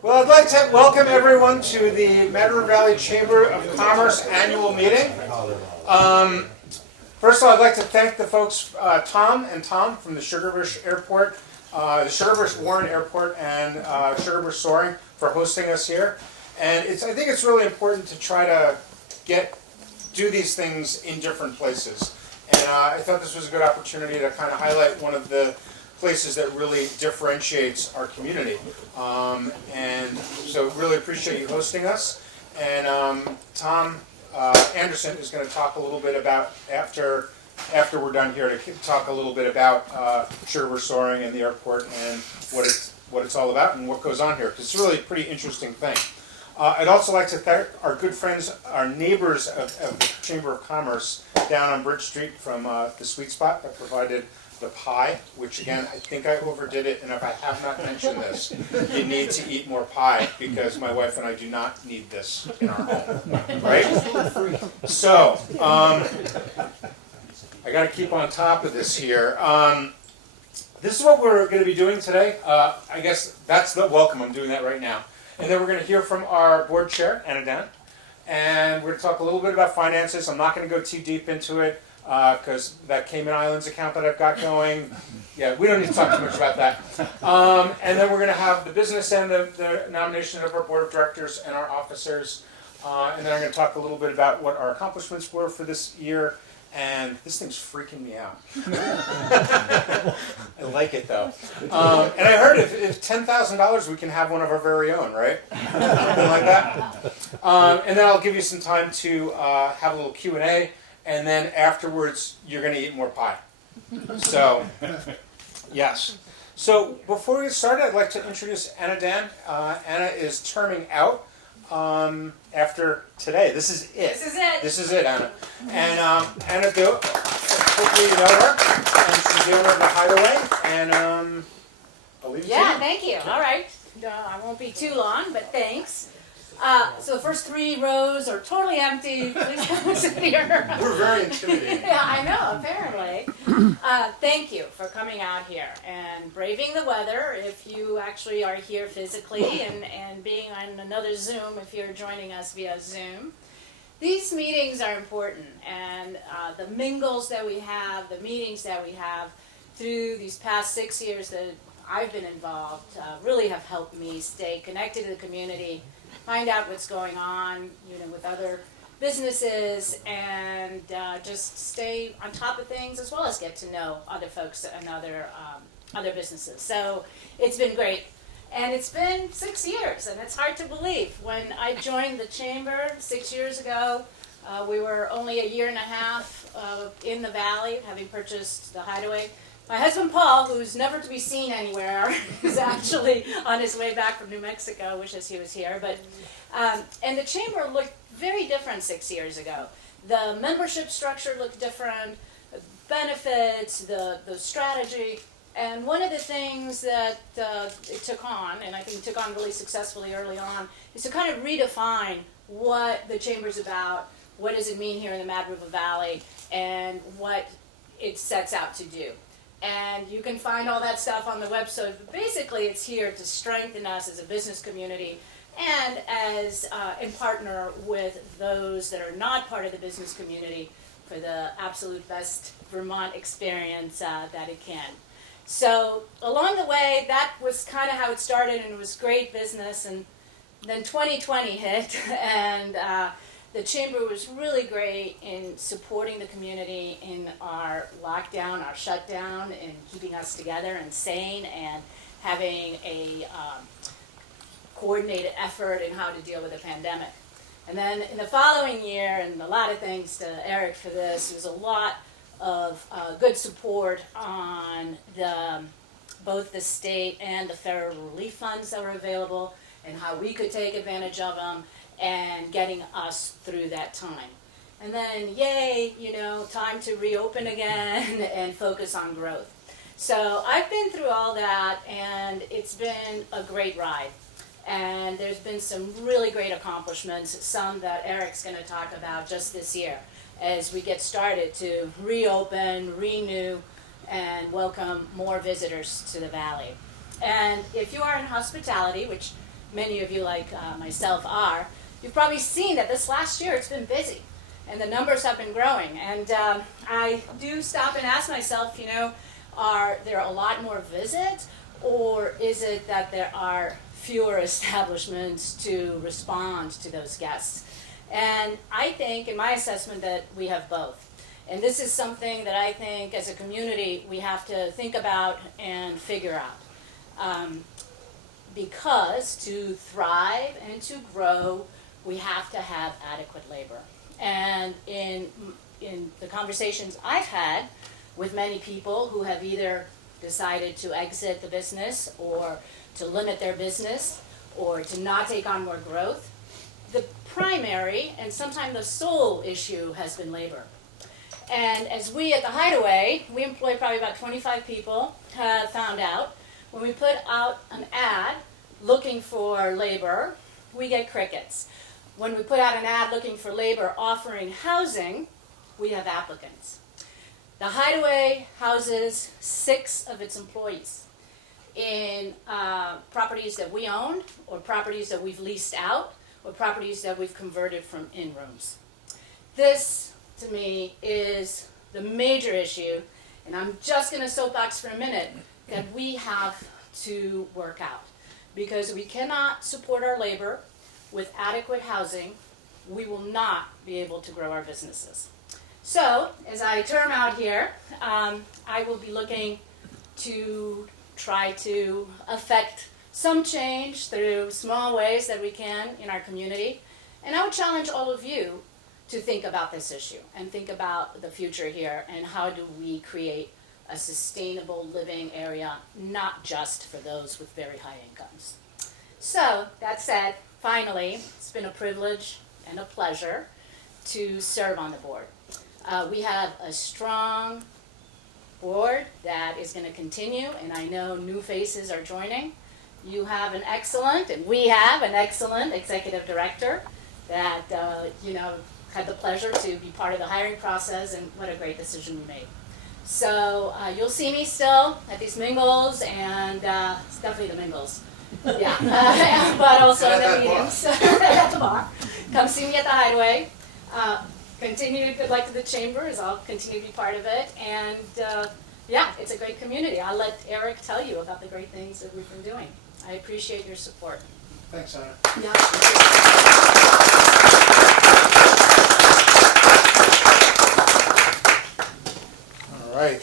Well, I'd like to welcome everyone to the Mad River Valley Chamber of Commerce annual meeting. First of all, I'd like to thank the folks, Tom from the Sugarbush Airport, the Sugarbush Warren Airport and Sugarbush Soaring for hosting us here. And I think it's really important to try to do these things in different places. And I thought this was a good opportunity to kind of highlight one of the places that really differentiates our community. And so really appreciate you hosting us. And Tom Anderson is going to talk a little bit about, after we're done here, to talk a little bit about Sugarbush Soaring and the airport and what it's all about and what goes on here, because it's really a pretty interesting thing. I'd also like to thank our good friends, our neighbors of the Chamber of Commerce down on Bridge Street from the Sweet Spot that provided the pie, which again, I think I overdid it, and if I have not mentioned this, you need to eat more pie, because my wife and I do not need this in our home, right? So, I gotta keep on top of this here. This is what we're gonna be doing today. I guess that's the welcome, I'm doing that right now. And then we're gonna hear from our board chair, Anna Dan, and we're gonna talk a little bit about finances. I'm not gonna go too deep into it, because that Cayman Islands account that I've got going, yeah, we don't need to talk too much about that. And then we're going to have the business and the nomination of our board of directors and our officers. And then I'm going to talk a little bit about what our accomplishments were for this year. And this thing's freaking me out. I like it though. And I heard if $10,000 we can have one of our very own, right? Something like that. And then I'll give you some time to have a little Q&A. And then afterwards, you're going to eat more pie. So, yes. So before we get started, I'd like to introduce Anna Dan. Anna is terming out after today. This is it. This is it, Anna. And Anna, hopefully you know her. And she's the owner of the Hideaway. And I'll leave it to you. Yeah, thank you. All right. I won't be too long, but thanks. So the first 3 rows are totally empty. Please come sit here. We're very intimidating. Yeah, I know, apparently. Thank you for coming out here and braving the weather if you actually are here physically and being on another Zoom if you're joining us via Zoom. These meetings are important, and the mingles that we have, the meetings that we have through these past 6 years that I've been involved really have helped me stay connected to the community, find out what's going on, with other businesses, and just stay on top of things, as well as get to know other folks and other businesses. So it's been great, and it's been 6 years, and it's hard to believe. When I joined the chamber 6 years ago, we were only a year and a half in the valley, having purchased the Hideaway. My husband, Paul, who's never to be seen anywhere, is actually on his way back from New Mexico, wishes he was here. But and the chamber looked very different 6 years ago. The membership structure looked different, the benefits, the strategy. And one of the things that it took on, and I think it took on really successfully early on, is to kind of redefine what the chamber's about, what does it mean here in the Mad River Valley, and what it sets out to do. And you can find all that stuff on the website, but basically it's here to strengthen us as a business community and as in partner with those that are not part of the business community for the absolute best Vermont experience that it can. So along the way, that was kind of how it started, and it was great business. And then 2020 hit, and the chamber was really great in supporting the community in our lockdown, our shutdown, and keeping us together and sane, and having a coordinated effort in how to deal with the pandemic. And then in the following year, and a lot of thanks to Eric for this, there was a lot of good support on both the state and the federal relief funds that were available, and how we could take advantage of them, and getting us through that time. And then, yay, time to reopen again and focus on growth. So I've been through all that, and it's been a great ride. And there's been some really great accomplishments, some that Eric's going to talk about just this year, as we get started to reopen, renew, and welcome more visitors to the valley. And if you are in hospitality, which many of you like myself are, you've probably seen that this last year it's been busy and the numbers have been growing. And I do stop and ask myself, are there a lot more visits, or is it that there are fewer establishments to respond to those guests? And I think, in my assessment, that we have both. And this is something that I think, as a community, we have to think about and figure out. Because to thrive and to grow, we have to have adequate labor. And in the conversations I've had with many people who have either decided to exit the business or to limit their business or to not take on more growth, the primary and sometimes the sole issue has been labor. And as we at the Hideaway, we employ probably about 25 people, have found out, when we put out an ad looking for labor, we get crickets. When we put out an ad looking for labor offering housing, we have applicants. The Hideaway houses 6 of its employees in properties that we own, or properties that we've leased out, or properties that we've converted from in-rooms. This, to me, is the major issue, and I'm just going to soapbox for a minute, that we have to work out. Because we cannot support our labor with adequate housing, we will not be able to grow our businesses. So, as I term out here, I will be looking to try to affect some change through small ways that we can in our community. And I would challenge all of you to think about this issue and think about the future here and how do we create a sustainable living area, not just for those with very high incomes. So, that said, finally, it's been a privilege and a pleasure to serve on the board. We have a strong board that is going to continue, and I know new faces are joining. You have an excellent, and we have an excellent executive director that, had the pleasure to be part of the hiring process, and what a great decision we made. So you'll see me still at these mingles, and it's definitely the mingles. Yeah, but also in the meetings at the bar. Come see me at the Hideaway. Continue to good luck to the chamber, as I'll continue to be part of it. And it's a great community. I'll let Eric tell you about the great things that we've been doing. I appreciate your support. Thanks, Senator. Yeah. All right.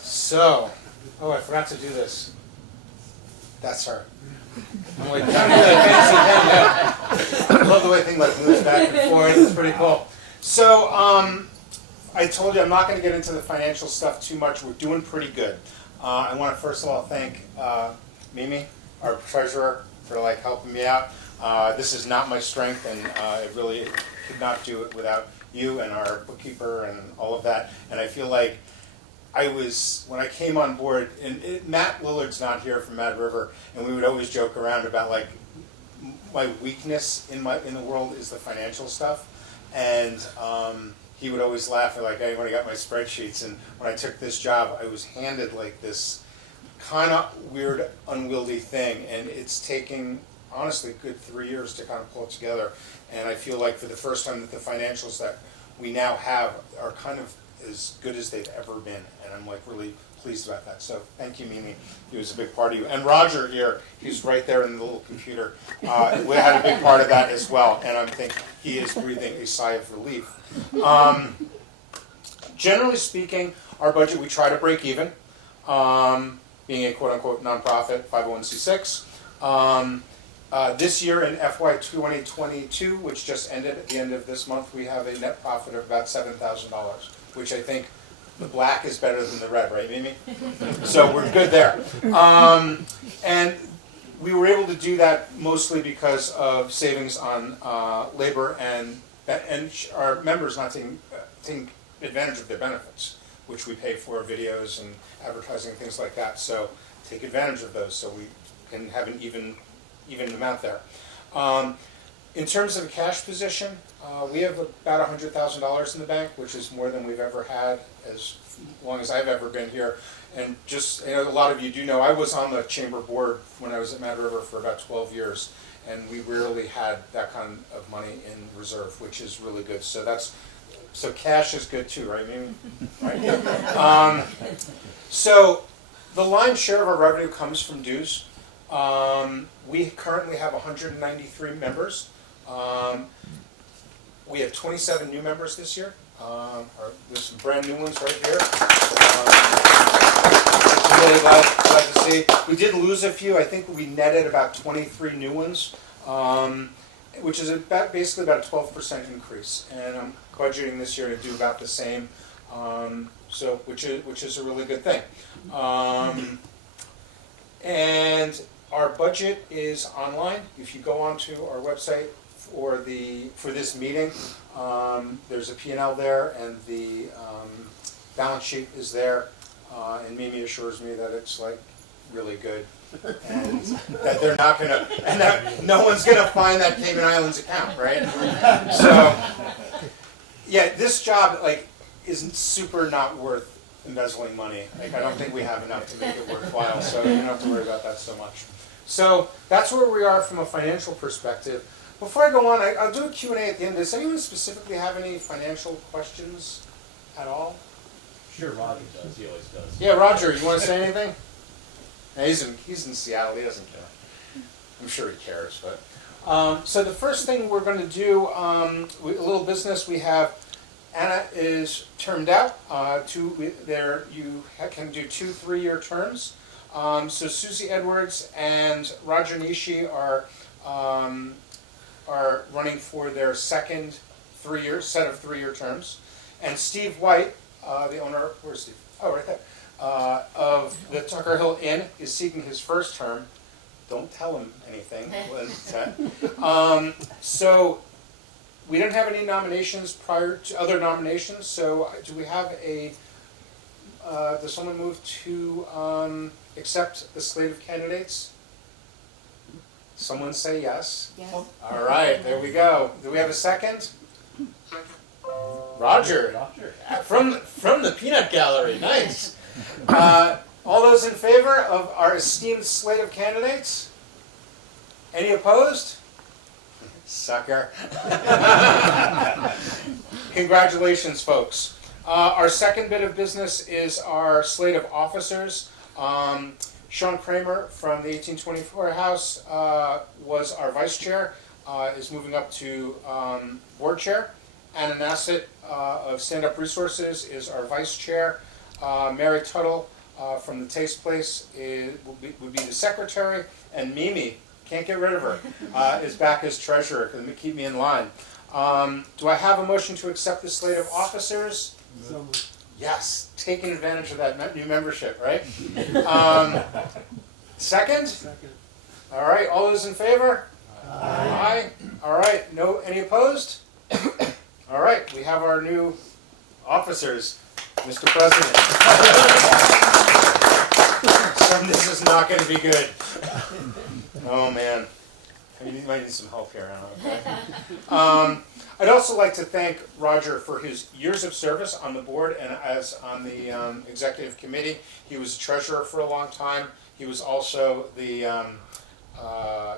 So, I forgot to do this. That's her. I'm like, trying to do that fancy thing. I love the way things like moves back and forth. It's pretty cool. So, I told you I'm not going to get into the financial stuff too much. We're doing pretty good. I want to first of all thank Mimi, our treasurer, for helping me out. This is not my strength, and I really could not do it without you and our bookkeeper and all of that. And I feel like when I came on board, and Matt Lillard's not here from Mad River, and we would always joke around about my weakness in the world is the financial stuff, and he would always laugh at hey, when I got my spreadsheets, and when I took this job, I was handed this kind of weird, unwieldy thing, and it's taking honestly a good 3 years to kind of pull it together, and I feel like for the first time that the financials that we now have are kind of as good as they've ever been, and I'm really pleased about that. So thank you, Mimi. He was a big part of you. And Roger here, he's right there in the little computer. We had a big part of that as well, and I think he is breathing a sigh of relief. Generally speaking, our budget, we try to break even, being a quote-unquote nonprofit 501c6. This year in FY 2022, which just ended at the end of this month, we have a net profit of about $7,000, which I think the black is better than the red, right, Mimi? So we're good there. And we were able to do that mostly because of savings on labor and our members not taking advantage of their benefits, which we pay for videos and advertising and things like that. So take advantage of those so we can have an even amount there. In terms of a cash position, we have about $100,000 in the bank, which is more than we've ever had as long as I've ever been here. And just, a lot of you do know, I was on the chamber board when I was at Mad River for about 12 years, and we rarely had that kind of money in reserve, which is really good. So cash is good too, right, Mimi? Right? So the lion's share of our revenue comes from dues. We currently have 193 members. We have 27 new members this year. There's some brand new ones right here. I'm really glad to see. We did lose a few. I think we netted about 23 new ones, which is basically about a 12% increase. And I'm budgeting this year to do about the same, which is a really good thing. And our budget is online. If you go onto our website for this meeting, there's a P&L there, and the balance sheet is there. And Mimi assures me that it's like really good, and that they're not gonna, and that no one's gonna find that Cayman Islands account, right? So, yeah, this job isn't super not worth embezzling money. I don't think we have enough to make it worthwhile, so you don't have to worry about that so much. So that's where we are from a financial perspective. Before I go on, I'll do a Q&A at the end. Does anyone specifically have any financial questions at all? Sure, Roger does. He always does. Yeah, Roger, you want to say anything? Yeah, he's in Seattle. He doesn't care. I'm sure he cares. But so the first thing we're going to do, a little business. We have Anna is termed out. You can do 2 3-year terms. So Susie Edwards and Roger Nishi are running for their second set of 3-year terms, and Steve White, the owner, where's Steve? Oh, right there, of the Tucker Hill Inn, is seeking his first term. Don't tell him anything. So we don't have any nominations prior to other nominations. So do we have does someone move to accept the slate of candidates? Someone say yes. Yes. All right, there we go. Do we have a second? Roger, from the Peanut Gallery. Nice. All those in favor of our esteemed slate of candidates? Any opposed? Sucker. Congratulations, folks. Our second bit of business is our slate of officers. Sean Kramer from the 1824 House was our vice chair, is moving up to board chair. Anna Nassett of Stand Up Resources is our vice chair. Mary Tuttle from the Taste Place would be the secretary. And Mimi, can't get rid of her, is back as treasurer to keep me in line. Do I have a motion to accept the slate of officers? Yes, taking advantage of that new membership, right? Second? Second. All right, all those in favor? Aye. All right, any opposed? All right, we have our new officers, Mr. President. This is not going to be good. Oh, man. You might need some help here, Anna. Okay? I'd also like to thank Roger for his years of service on the board and as on the executive committee. He was treasurer for a long time. He was also the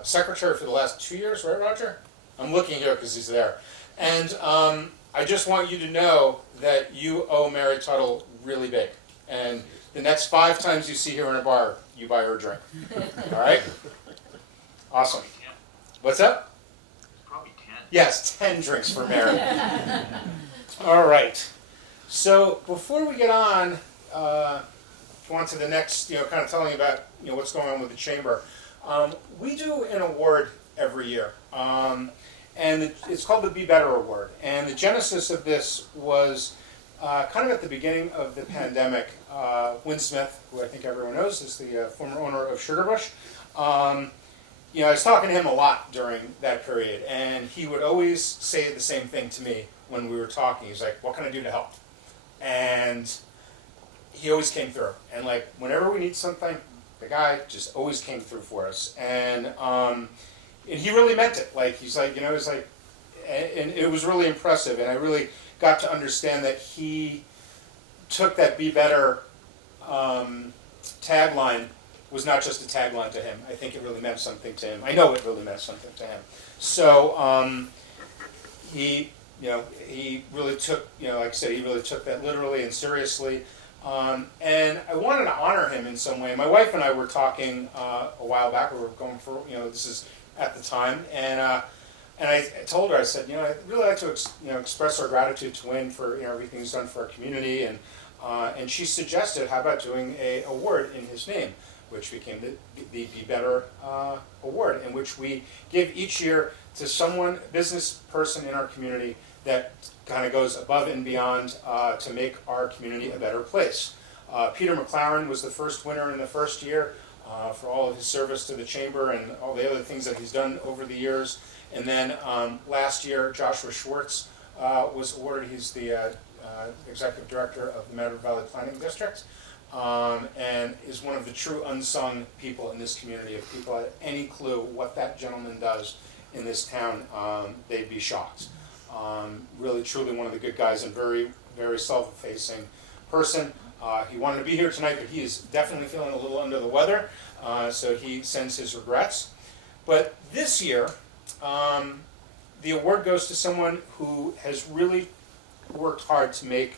secretary for the last 2 years, right, Roger? I'm looking here because he's there. And I just want you to know that you owe Mary Tuttle really big. And the next 5 times you see her in a bar, you buy her a drink. All right? Awesome. What's that? Probably 10. Yes, 10 drinks for Mary. All right. So before we get on to the next, kind of telling you about what's going on with the chamber, we do an award every year, and it's called the Be Better Award. And the genesis of this was kind of at the beginning of the pandemic. Win Smith, who I think everyone knows, is the former owner of Sugarbush. I was talking to him a lot during that period, and he would always say the same thing to me when we were talking. He's like, "What can I do to help?" And he always came through. And whenever we need something, the guy just always came through for us. And he really meant it. And it was really impressive. And I really got to understand that he took that Be Better tagline was not just a tagline to him. I think it really meant something to him. I know it really meant something to him. So he really took, like I said, he really took that literally and seriously. And I wanted to honor him in some way. My wife and I were talking a while back. We were going for, this is at the time, and I told her, I said, I'd really like to express our gratitude to Wayne for everything he's done for our community, and she suggested, how about doing a award in his name, which became the Be Better Award, in which we give each year to someone, business person in our community that kind of goes above and beyond to make our community a better place. Peter McLaren was the first winner in the first year for all of his service to the chamber and all the other things that he's done over the years. And then last year, Joshua Schwartz was awarded. He's the executive director of the Mad River Valley Planning District, and is one of the true unsung people in this community. If people had any clue what that gentleman does in this town, they'd be shocked. Really, truly one of the good guys, and very, very self-effacing person. He wanted to be here tonight, but he is definitely feeling a little under the weather, so he sends his regrets. But this year, the award goes to someone who has really worked hard to make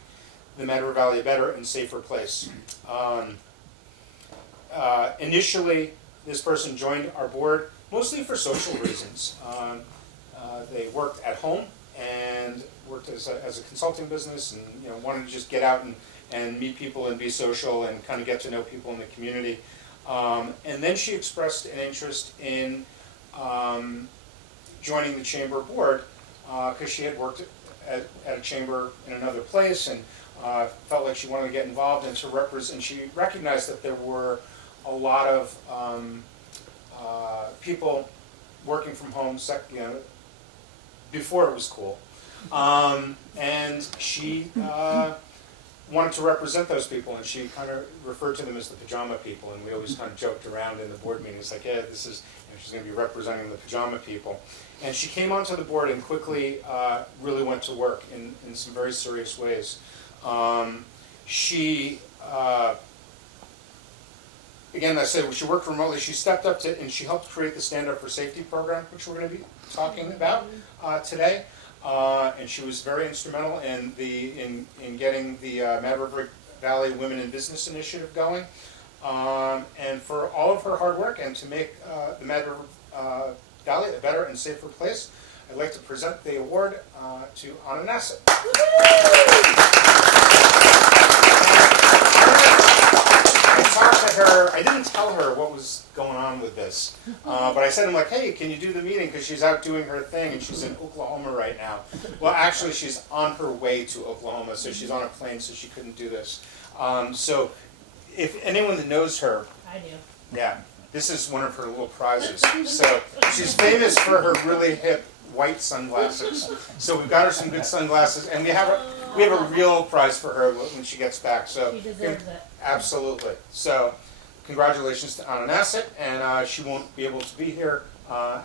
the Mad River Valley a better and safer place. Initially, this person joined our board mostly for social reasons. They worked at home and worked as a consulting business, and wanted to just get out and meet people and be social and kind of get to know people in the community. And then she expressed an interest in joining the chamber board because she had worked at a chamber in another place and felt like she wanted to get involved and to represent. And she recognized that there were a lot of people working from home, before it was cool, and she wanted to represent those people, and she kind of referred to them as the pajama people, and we always kind of joked around in the board meetings, like, yeah, this is, she's going to be representing the pajama people. And she came onto the board and quickly really went to work in some very serious ways. She, again, I said, she worked remotely. She stepped up to, and she helped create the Stand Up for Safety program, which we're going to be talking about today. And she was very instrumental in getting the Mad River Valley Women in Business Initiative going, and for all of her hard work and to make the Mad River Valley a better and safer place, I'd like to present the award to Anna Nassett. I talked to her. I didn't tell her what was going on with this, but I said, I'm like, hey, can you do the meeting? Because she's out doing her thing, and she's in Oklahoma right now. Well, actually, she's on her way to Oklahoma, so she's on a plane, so she couldn't do this. So if anyone that knows her, I do. Yeah, this is one of her little prizes. So she's famous for her really hip white sunglasses. So we've got her some good sunglasses, and we have a real prize for her when she gets back. So She deserves it. Absolutely. So congratulations to Anna Nassett, and she won't be able to be here,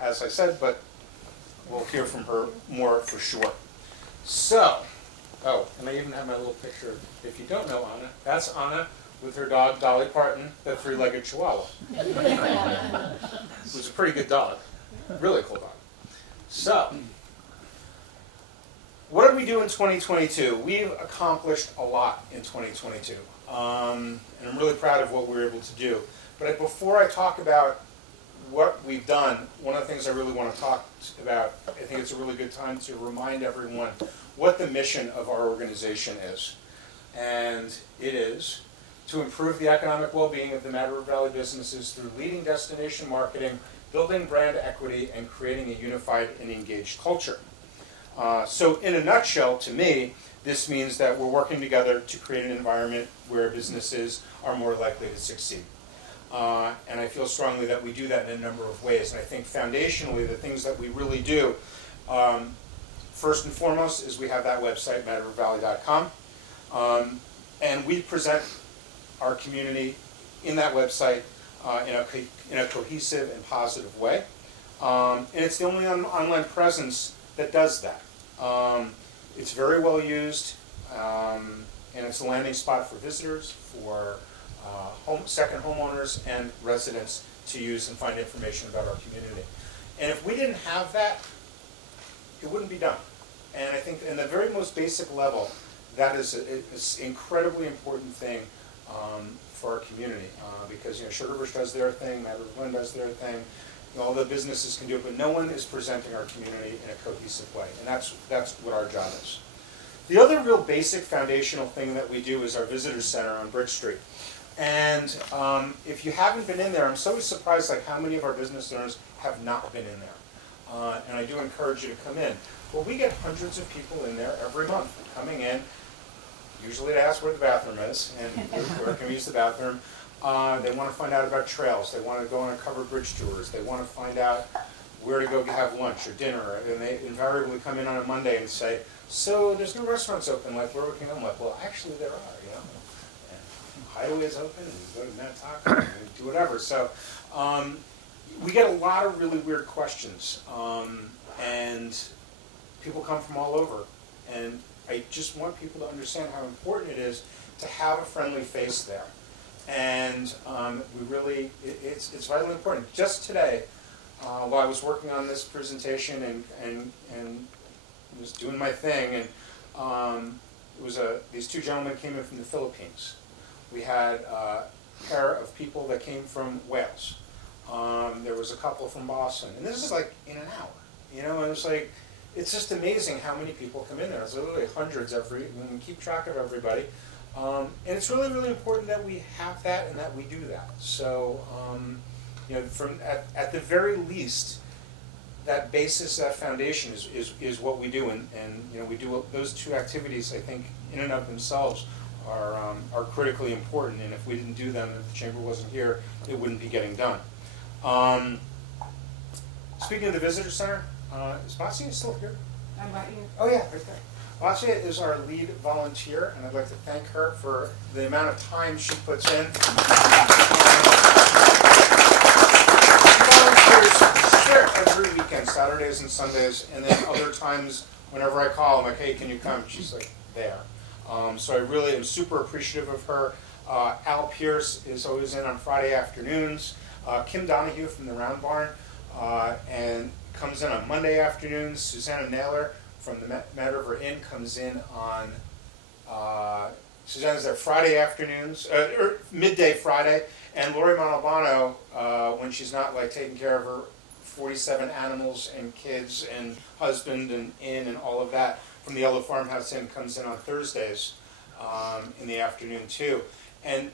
as I said, but we'll hear from her more for sure. So, and I even have my little picture. If you don't know Anna, that's Anna with her dog Dolly Parton, the three-legged Chihuahua. It was a pretty good dog, really cool dog. So, what did we do in 2022? We've accomplished a lot in 2022, and I'm really proud of what we were able to do. But before I talk about what we've done, one of the things I really want to talk about, I think it's a really good time to remind everyone what the mission of our organization is. And it is to improve the economic well-being of the Mad River Valley businesses through leading destination marketing, building brand equity, and creating a unified and engaged culture. So in a nutshell, to me, this means that we're working together to create an environment where businesses are more likely to succeed. And I feel strongly that we do that in a number of ways. And I think foundationally, the things that we really do, first and foremost, is we have that website, madrivervalley.com. And we present our community in that website in a cohesive and positive way. And it's the only online presence that does that. It's very well used, and it's a landing spot for visitors, for second homeowners and residents to use and find information about our community. And if we didn't have that, it wouldn't be done. And I think in the very most basic level, that is an incredibly important thing for our community, because Sugarbush does their thing, MRV does their thing, all the businesses can do it, but no one is presenting our community in a cohesive way, and that's what our job is. The other real basic foundational thing that we do is our visitor center on Bridge Street. And if you haven't been in there, I'm so surprised like how many of our business owners have not been in there. And I do encourage you to come in. Well, we get hundreds of people in there every month coming in, usually to ask where the bathroom is and where can we use the bathroom. They want to find out about trails. They want to go on covered bridge tours. They want to find out where to go have lunch or dinner. And they invariably come in on a Monday and say, so there's no restaurants open, like where we can go? I'm like, well, actually there are, And Hideaway's open, and we go to Matt Taco, and we do whatever. So we get a lot of really weird questions. And people come from all over. And I just want people to understand how important it is to have a friendly face there. And we really, it's vitally important. Just today, while I was working on this presentation and was doing my thing, and it was these two gentlemen came in from the Philippines. We had a pair of people that came from Wales. There was a couple from Boston, and this is like in an hour, and it's like, it's just amazing how many people come in there. It's literally hundreds we keep track of everybody. And it's really, really important that we have that and that we do that. So, at the very least, that basis, that foundation is what we do, and we do those two activities. I think in and of themselves are critically important. And if we didn't do them, if the chamber wasn't here, it wouldn't be getting done. Speaking of the visitor center, is Basia still here? I'm right here. Oh yeah, right there. Basia is our lead volunteer, and I'd like to thank her for the amount of time she puts in. She volunteers every weekend, Saturdays and Sundays, and then other times, whenever I call, I'm like, hey, can you come? She's like, there. So I really am super appreciative of her. Al Pierce is always in on Friday afternoons. Kim Donahue from the Round Barn and comes in on Monday afternoons. Susanna Naylor from the Mad River Inn comes in on, Susanna's there Friday afternoons, or midday Friday, and Lori Montalbano, when she's not like taking care of her 47 animals and kids and husband and inn and all of that, from the Yellow Farmhouse Inn, comes in on Thursdays in the afternoon too. And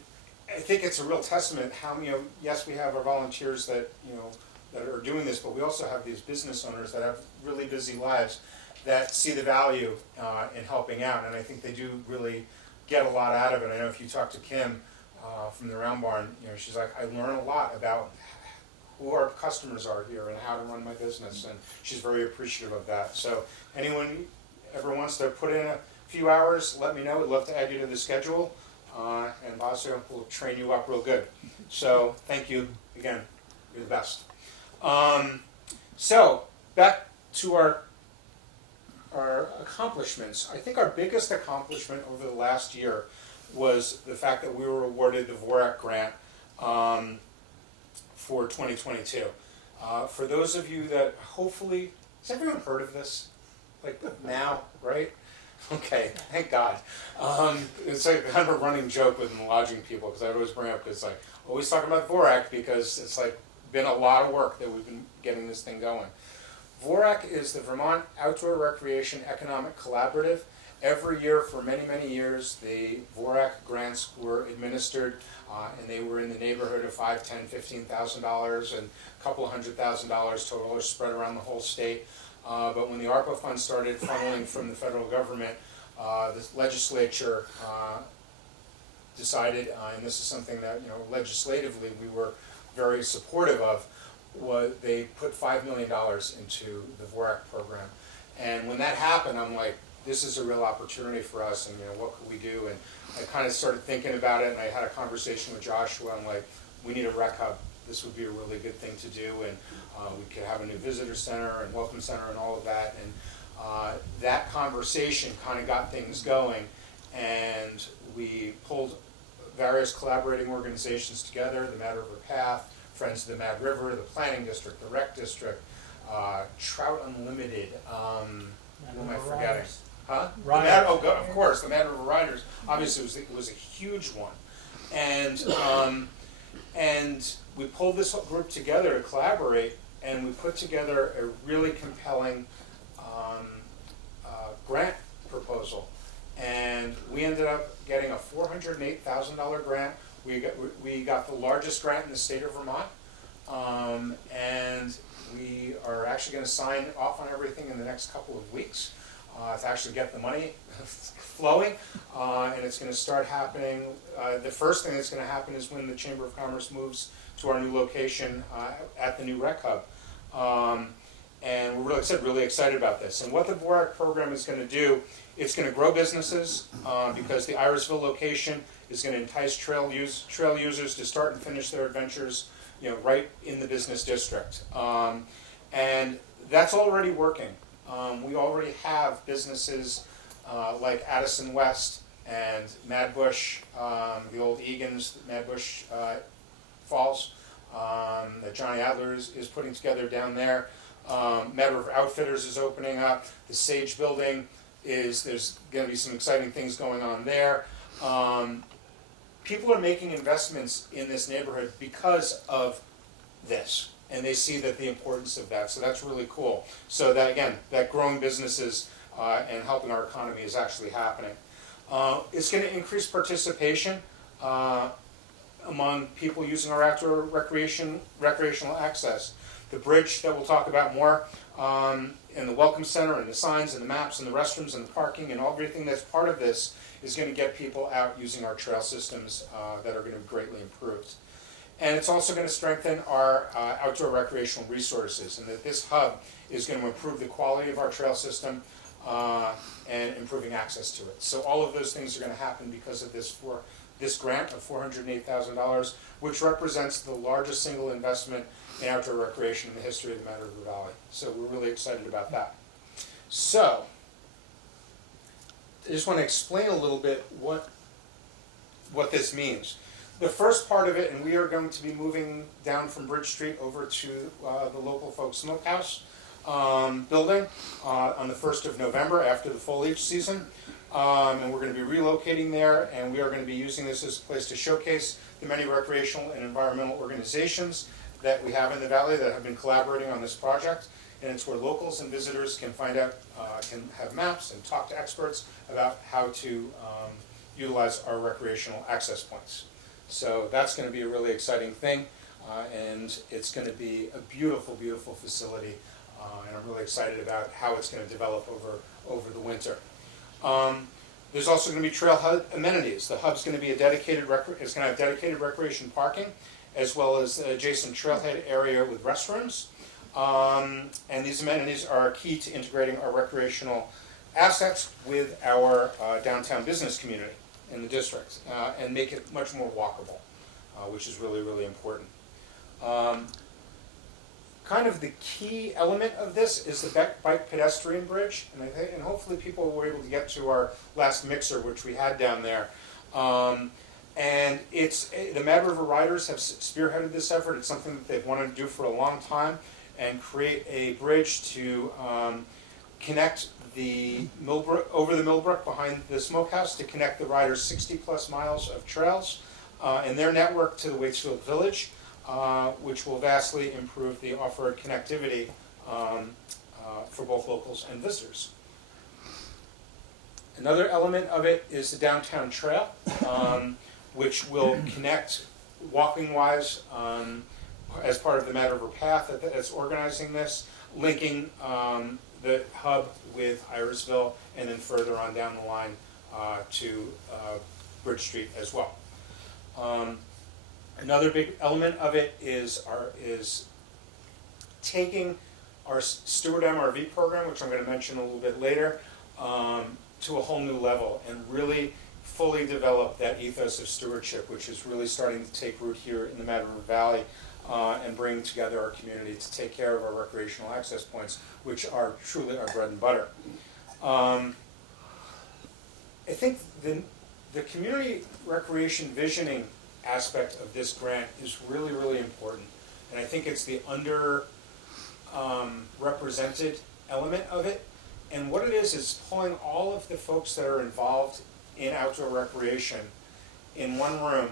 I think it's a real testament how, yes, we have our volunteers that, that are doing this, but we also have these business owners that have really busy lives that see the value in helping out, and I think they do really get a lot out of it. I know if you talk to Kim from the Round Barn, she's like, I learn a lot about who our customers are here and how to run my business, and she's very appreciative of that. So anyone ever wants to put in a few hours, let me know. We'd love to add you to the schedule, and Basia will train you up real good. So thank you again. You're the best. So back to our accomplishments. I think our biggest accomplishment over the last year was the fact that we were awarded the VORAC grant for 2022. For those of you that hopefully, has everyone heard of this? Like now, right? Okay, thank God. It's like kind of a running joke with the lodging people, because I always bring up, it's like, always talking about VORAC, because it's like been a lot of work that we've been getting this thing going. VORAC is the Vermont Outdoor Recreation Economic Collaborative. Every year for many, many years, the VORAC grants were administered, and they were in the neighborhood of $5,000, $10,000, $15,000, and a couple $100,000 total, spread around the whole state. But when the ARPA funds started funneling from the federal government, the legislature decided, and this is something that legislatively we were very supportive of, was they put $5 million into the VORAC program. And when that happened, I'm like, this is a real opportunity for us, and what could we do? And I kind of started thinking about it, and I had a conversation with Joshua. I'm like, we need a rec hub. This would be a really good thing to do, and we could have a new visitor center and welcome center and all of that. And that conversation kind of got things going, and we pulled various collaborating organizations together, the Mad River Path, Friends of the Mad River, the Planning District, the Rec District, Trout Unlimited, who am I forgetting? Huh? Riders. Of course, the Mad River Riders. Obviously, it was a huge one. And we pulled this whole group together to collaborate, and we put together a really compelling grant proposal. And we ended up getting a $408,000 grant. We got the largest grant in the state of Vermont, and we are actually going to sign off on everything in the next couple of weeks to actually get the money flowing, and it's going to start happening. The first thing that's going to happen is when the Chamber of Commerce moves to our new location at the new Rec Hub. And we're really excited about this. And what the Borac program is going to do, it's going to grow businesses because the Irisville location is going to entice trail users to start and finish their adventures, right in the business district. And that's already working. We already have businesses like Addison West and Mad Bush, the old Egan's, Mad Bush Falls, that Johnny Adler is putting together down there. Mad River Outfitters is opening up. The Sage Building there's going to be some exciting things going on there. People are making investments in this neighborhood because of this, and they see that the importance of that. So that's really cool. So that, again, that growing businesses and helping our economy is actually happening. It's going to increase participation among people using our outdoor recreational access. The bridge that we'll talk about more, and the welcome center, and the signs, and the maps, and the restrooms, and the parking, and everything that's part of this is going to get people out using our trail systems that are going to be greatly improved. And it's also going to strengthen our outdoor recreational resources, and that this hub is going to improve the quality of our trail system and improving access to it. So all of those things are going to happen because of this grant of $408,000, which represents the largest single investment in outdoor recreation in the history of the Mad River Valley. So we're really excited about that. So I just want to explain a little bit what this means. The first part of it, and we are going to be moving down from Bridge Street over to the local folks smokehouse building on the 1st of November after the foliage season. And we're going to be relocating there, and we are going to be using this as a place to showcase the many recreational and environmental organizations that we have in the valley that have been collaborating on this project. And it's where locals and visitors can find out, can have maps and talk to experts about how to utilize our recreational access points. So that's going to be a really exciting thing, and it's going to be a beautiful, beautiful facility, and I'm really excited about how it's going to develop over the winter. There's also going to be trailhead amenities. The hub's going to be it's going to have dedicated recreation parking, as well as the adjacent trailhead area with restrooms. And these amenities are key to integrating our recreational assets with our downtown business community in the district, and make it much more walkable, which is really, really important. Kind of the key element of this is the bike pedestrian bridge, and hopefully people were able to get to our last mixer, which we had down there. And the Mad River Riders have spearheaded this effort. It's something that they've wanted to do for a long time, and create a bridge to connect the over the Millbrook behind the smokehouse, to connect the riders 60+ miles of trails and their network to the Waitsfield Village, which will vastly improve the off-road connectivity for both locals and visitors. Another element of it is the downtown trail, which will connect walking-wise as part of the Mad River Path that's organizing this, linking the hub with Irisville, and then further on down the line to Bridge Street as well. Another big element of it is taking our Steward MRV program, which I'm going to mention a little bit later, to a whole new level, and really fully develop that ethos of stewardship, which is really starting to take root here in the Mad River Valley, and bring together our community to take care of our recreational access points, which are truly our bread and butter. I think the community recreation visioning aspect of this grant is really, really important. And I think it's the represented element of it. And what it is pulling all of the folks that are involved in outdoor recreation in one room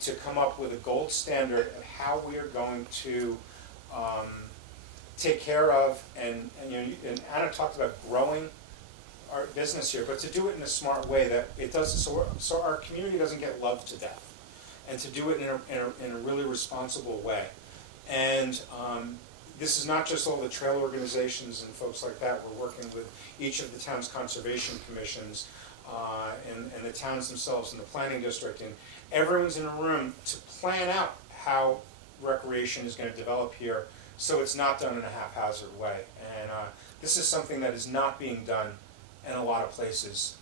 to come up with a gold standard of how we are going to take care of, and Anna talked about growing our business here, but to do it in a smart way that it doesn't, so our community doesn't get loved to death, and to do it in a really responsible way. And this is not just all the trail organizations and folks like that. We're working with each of the town's conservation commissions and the towns themselves and the planning district, and everyone's in a room to plan out how recreation is going to develop here, so it's not done in a haphazard way. And this is something that is not being done in a lot of places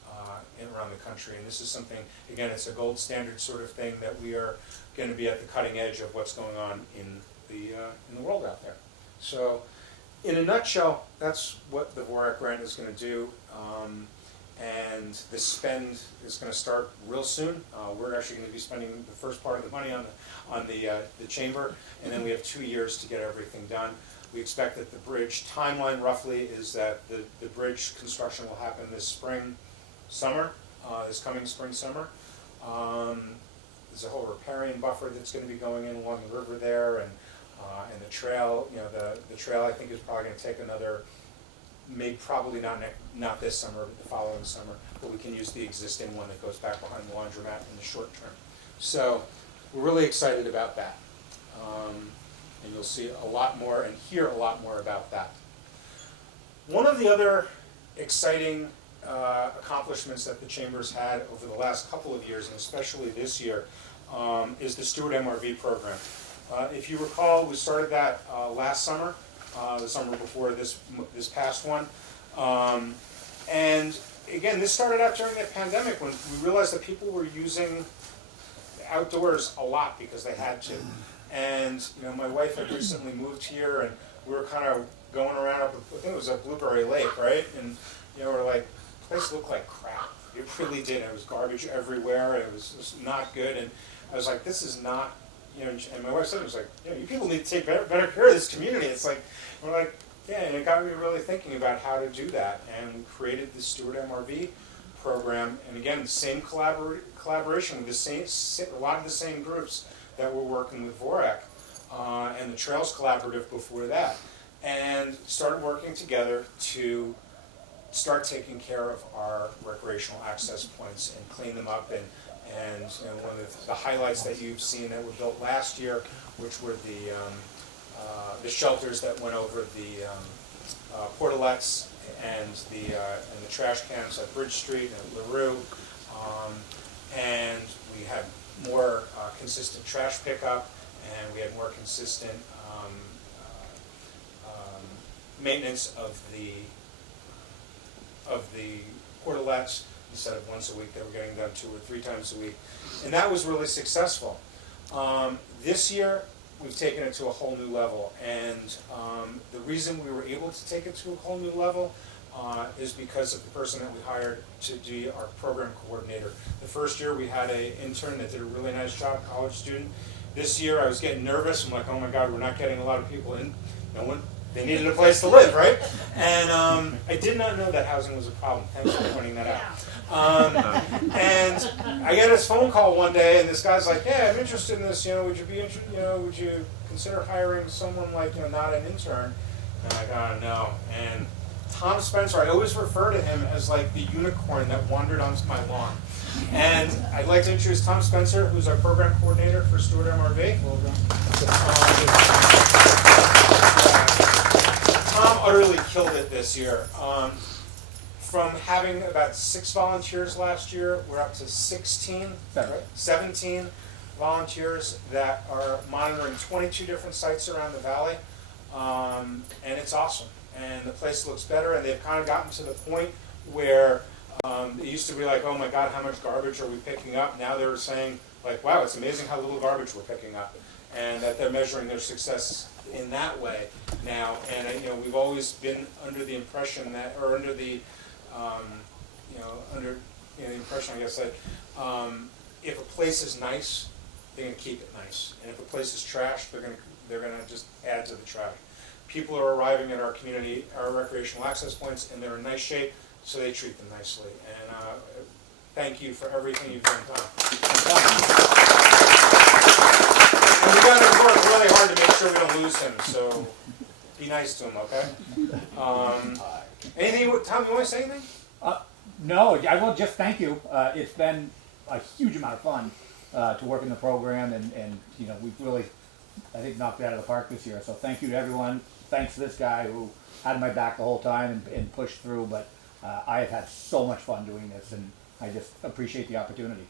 around the country. And this is something, again, it's a gold standard sort of thing that we are going to be at the cutting edge of what's going on in the world out there. So, in a nutshell, that's what the VORAC grant is going to do. And the spend is going to start real soon. We're actually going to be spending the first part of the money on the chamber, and then we have 2 years to get everything done. We expect that the bridge timeline roughly is that the bridge construction will happen this summer, this coming spring, summer. There's a whole riparian buffer that's going to be going in along the river there, and the trail. The trail I think is probably going to take another, maybe probably not this summer, but the following summer. But we can use the existing one that goes back behind the laundromat in the short term. So we're really excited about that. And you'll see a lot more and hear a lot more about that. One of the other exciting accomplishments that the Chamber's had over the last couple of years, and especially this year, is the Stewart MRV program. If you recall, we started that last summer, the summer before this past one. And again, this started out during the pandemic when we realized that people were using the outdoors a lot because they had to. And my wife had recently moved here, and we were kind of going around up, I think it was at Blueberry Lake, right? And we're like, the place looked like crap. It really did. It was garbage everywhere. It was just not good. And I was like, this is not, and my wife said, it was like, you people need to take better care of this community. It's like, we're like, yeah, and it got me really thinking about how to do that. And we created the Stewart MRV program. And again, same collaboration with a lot of the same groups that were working with VORAC and the Trails Collaborative before that, and started working together to start taking care of our recreational access points and clean them up. And one of the highlights that you've seen that were built last year, which were the shelters that went over the portalettes and the trash cans at Bridge Street and LaRue, and we had more consistent trash pickup, and we had more consistent maintenance of the portalettes. Instead of once a week, they were getting done 2 or 3 times a week, and that was really successful. This year, we've taken it to a whole new level, and the reason we were able to take it to a whole new level is because of the person that we hired to be our program coordinator. The first year we had an intern that did a really nice job, college student. This year I was getting nervous. I'm like, oh my God, we're not getting a lot of people in. They needed a place to live, right? And I did not know that housing was a problem. Thanks for pointing that out. And I get this phone call one day, and this guy's like, "Yeah, I'm interested in this. Would you be interested? Would you consider hiring someone like not an intern?" And I go, "No." And Tom Spencer, I always refer to him as like the unicorn that wandered onto my lawn. And I'd like to introduce Tom Spencer, who's our program coordinator for Stewart MRV. Tom utterly killed it this year. From having about 6 volunteers last year, we're up to 17 volunteers that are monitoring 22 different sites around the valley. And it's awesome. And the place looks better, and they've kind of gotten to the point where it used to be like, oh my God, how much garbage are we picking up? Now they're saying, like, wow, it's amazing how little garbage we're picking up. And that they're measuring their success in that way now. And we've always been under the impression that, or under the, the impression, I guess, that If a place is nice, they're gonna keep it nice, and if a place is trash, they're gonna just add to the trash. People are arriving at our community, our recreational access points, and they're in nice shape, so they treat them nicely. And thank you for everything you've done, Tom. And we're gonna work really hard to make sure we don't lose him, so be nice to him, okay? Anything, Tom, you wanna say anything? No, I will just thank you. It's been a huge amount of fun to work in the program, and you know, we've really, I think, knocked it out of the park this year. So thank you to everyone. Thanks to this guy who had my back the whole time and pushed through. But I have had so much fun doing this, and I just appreciate the opportunity.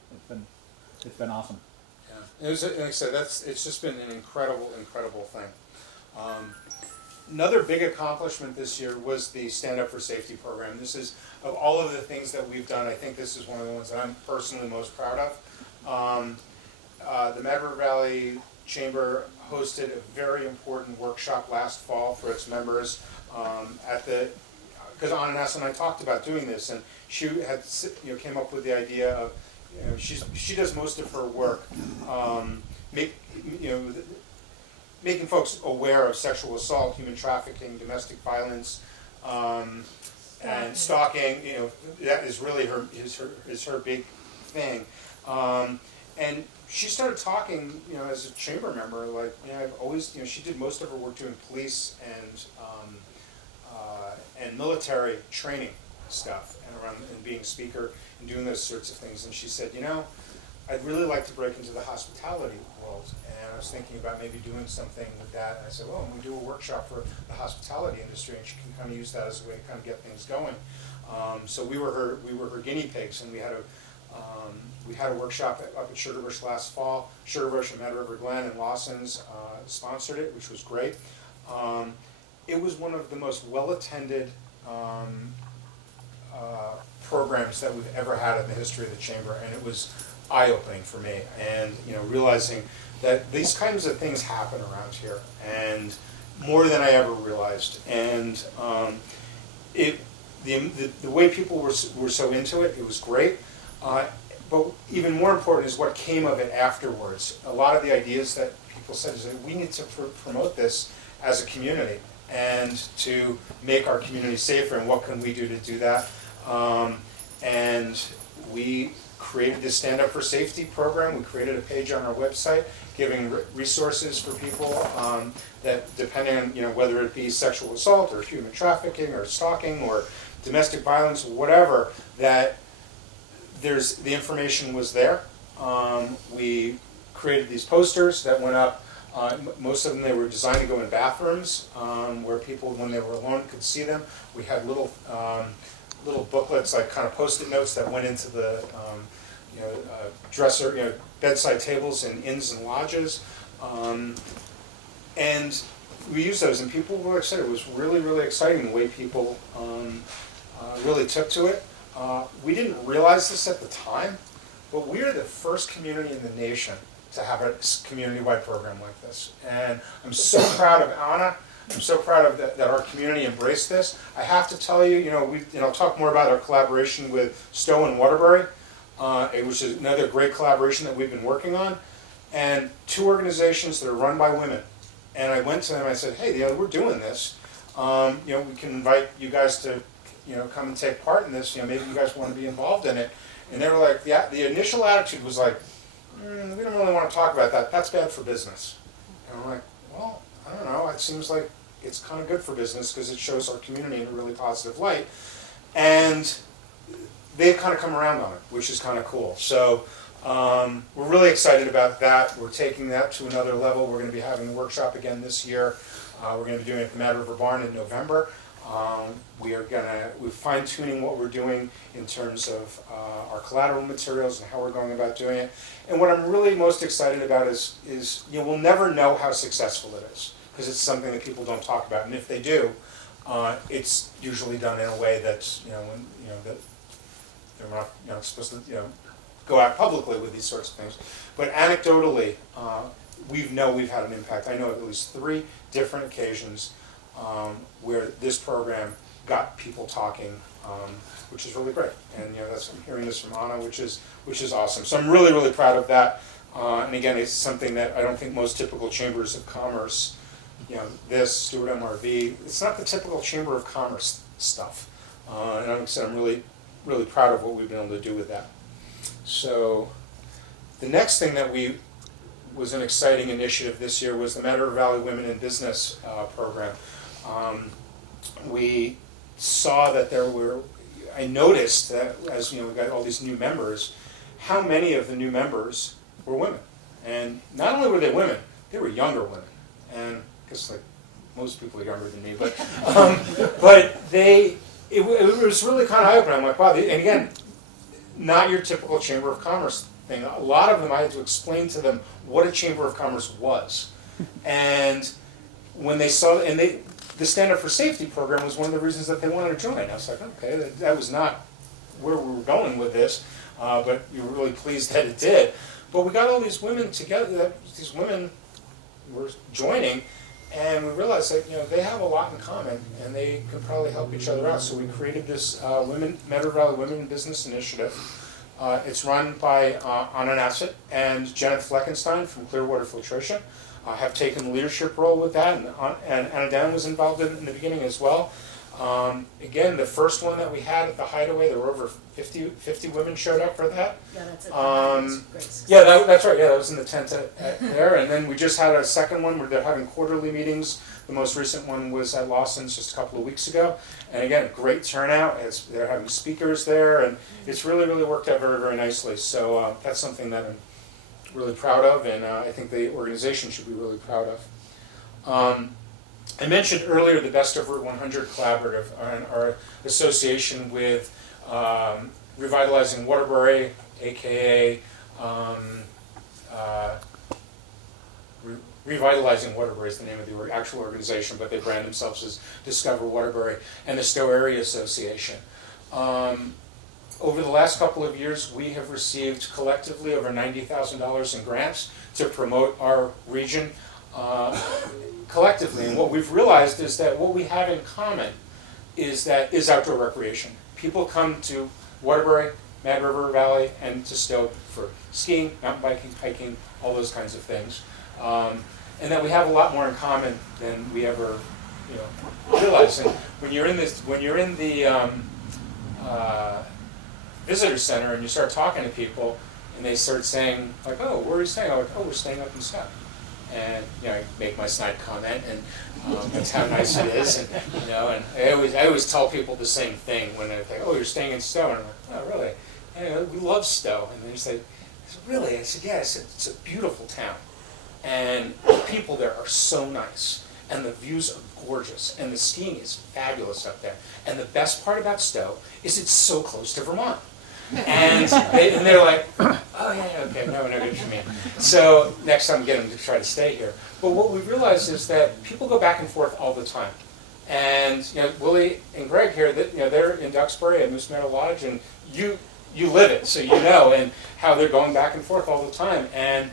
It's been awesome. Yeah, it was, like I said, it's just been an incredible thing. Another big accomplishment this year was the Stand Up for Safety program. This is, of all of the things that we've done, I think this is one of the ones that I'm personally most proud of. The Mad River Valley Chamber hosted a very important workshop last fall for its members because Ananessa and I talked about doing this, and she had came up with the idea of, she does most of her work making folks aware of sexual assault, human trafficking, domestic violence, and stalking. That is really her big thing. And she started talking, as a chamber member, like, I've always, she did most of her work doing police and military training stuff, and being a speaker and doing those sorts of things. And she said, I'd really like to break into the hospitality world, and I was thinking about maybe doing something with that. And I said, well, we do a workshop for the hospitality industry, and she can kind of use that as a way to kind of get things going. So we were her guinea pigs, and we had a workshop up at Sugarbush last fall. Sugarbush and Mad River Glen and Lawson's sponsored it, which was great. It was one of the most well-attended programs that we've ever had in the history of the chamber, and it was eye-opening for me. And realizing that these kinds of things happen around here, and more than I ever realized. And the way people were so into it, it was great. But even more important is what came of it afterwards. A lot of the ideas that people said is that we need to promote this as a community and to make our community safer, and what can we do to do that? And we created this Stand Up for Safety program. We created a page on our website giving resources for people that, depending on whether it be sexual assault or human trafficking or stalking or domestic violence, whatever, that the information was there. We created these posters that went up. Most of them, they were designed to go in bathrooms where people, when they were alone, could see them. We had little booklets, like kind of Post-it notes that went into the dresser, bedside tables in inns and lodges, and we used those, and people were excited. It was really exciting the way people really took to it. We didn't realize this at the time, but we are the first community in the nation to have a community-wide program like this. And I'm so proud of Anna. I'm so proud of that our community embraced this. I have to tell you, I'll talk more about our collaboration with Stowe and Waterbury, which is another great collaboration that we've been working on. And two organizations that are run by women. And I went to them and I said, hey, we're doing this. We can invite you guys to come and take part in this. Maybe you guys want to be involved in it. And they were like, the initial attitude was like, we don't really want to talk about that. That's bad for business. And I'm like, well, I don't know. It seems like it's kind of good for business because it shows our community in a really positive light. And they've kind of come around on it, which is kind of cool. So we're really excited about that. We're taking that to another level. We're going to be having a workshop again this year. We're going to be doing it at the Mad River Barn in November. We're fine-tuning what we're doing in terms of our collateral materials and how we're going about doing it. And what I'm really most excited about is we'll never know how successful it is because it's something that people don't talk about. And if they do, it's usually done in a way that's that they're not supposed to go out publicly with these sorts of things. But anecdotally, we've had an impact. I know of at least 3 different occasions where this program got people talking, which is really great. And I'm hearing this from Anna, which is awesome. So I'm really, really proud of that. And again, it's something that I don't think most typical chambers of commerce, this, Stewart MRV, it's not the typical chamber of commerce stuff. And like I said, I'm really, really proud of what we've been able to do with that. So the next thing that was an exciting initiative this year was the Matador Valley Women in Business program. We saw that I noticed that as we got all these new members, how many of the new members were women. And not only were they women, they were younger women. And I guess like most people are younger than me, but it was really kind of eye-opening. I'm like, wow, and again, not your typical Chamber of Commerce thing. A lot of them, I had to explain to them what a Chamber of Commerce was. And when they saw, the Stand Up for Safety program was one of the reasons that they wanted to join. I was like, okay, that was not where we were going with this, but we were really pleased that it did. But we got all these women together, these women were joining, and we realized that they have a lot in common, and they could probably help each other out. So we created this Matador Valley Women in Business Initiative. It's run by Anna Nassett and Janet Fleckenstein from Clearwater Filtration. Have taken the leadership role with that, and Anna Dan was involved in the beginning as well. Again, the first one that we had at the Hideaway, there were over 50 women showed up for that. Yeah, that's it. That's right. Yeah, that was in the tent there. And then we just had a second one where they're having quarterly meetings. The most recent one was at Lawson's just a couple of weeks ago. And again, great turnout. They're having speakers there, and it's really, really worked out very, very nicely. So that's something that I'm really proud of, and I think the organization should be really proud of. I mentioned earlier the Best of Route 100 Collaborative, and our association with Revitalizing Waterbury, aka Revitalizing Waterbury is the name of the actual organization, but they brand themselves as Discover Waterbury, and the Stowe Area Association. Over the last couple of years, we have received collectively over $90,000 in grants to promote our region collectively. And what we've realized is that what we have in common is outdoor recreation. People come to Waterbury, Mad River Valley, and to Stowe for skiing, mountain biking, hiking, all those kinds of things. And that we have a lot more in common than we ever realize. And when you're in the visitor center and you start talking to people and they start saying like, oh, where are you staying? I'm like, oh, we're staying up in Stowe. And I make my snide comment, and that's how nice it is. And and I always tell people the same thing when they think, oh, you're staying in Stowe, and I'm like, oh, really? We love Stowe. And they say, really? I said, yeah. I said, it's a beautiful town, and the people there are so nice, and the views are gorgeous, and the skiing is fabulous up there. And the best part about Stowe is it's so close to Vermont. And they're like, oh yeah, okay, no good for me. So next time, get them to try to stay here. But what we realized is that people go back and forth all the time. And Willie and Greg here, they're in Duxbury at Moose Meadow Lodge, and you live it, so and how they're going back and forth all the time. And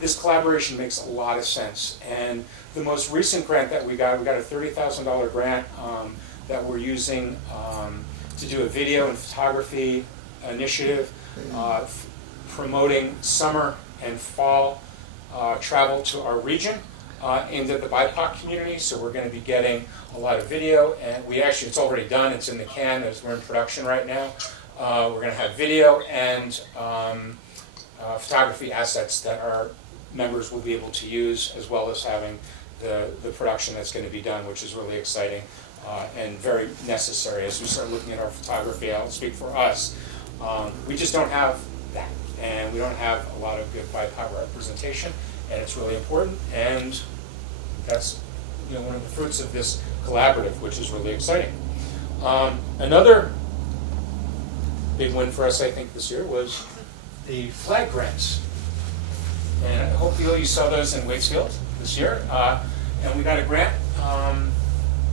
this collaboration makes a lot of sense. And the most recent grant that we got a $30,000 grant that we're using to do a video and photography initiative promoting summer and fall travel to our region aimed at the BIPOC community. So we're going to be getting a lot of video, and it's already done. It's in the can as we're in production right now. We're going to have video and photography assets that our members will be able to use, as well as having the production that's going to be done, which is really exciting. And very necessary as we start looking at our photography. I'll speak for us. We just don't have that, and we don't have a lot of good BIPOC representation, and it's really important. And that's one of the fruits of this collaborative, which is really exciting. Another big win for us, I think, this year was the flag grants, and I hope you saw those in Waitsfield this year. And we got a grant.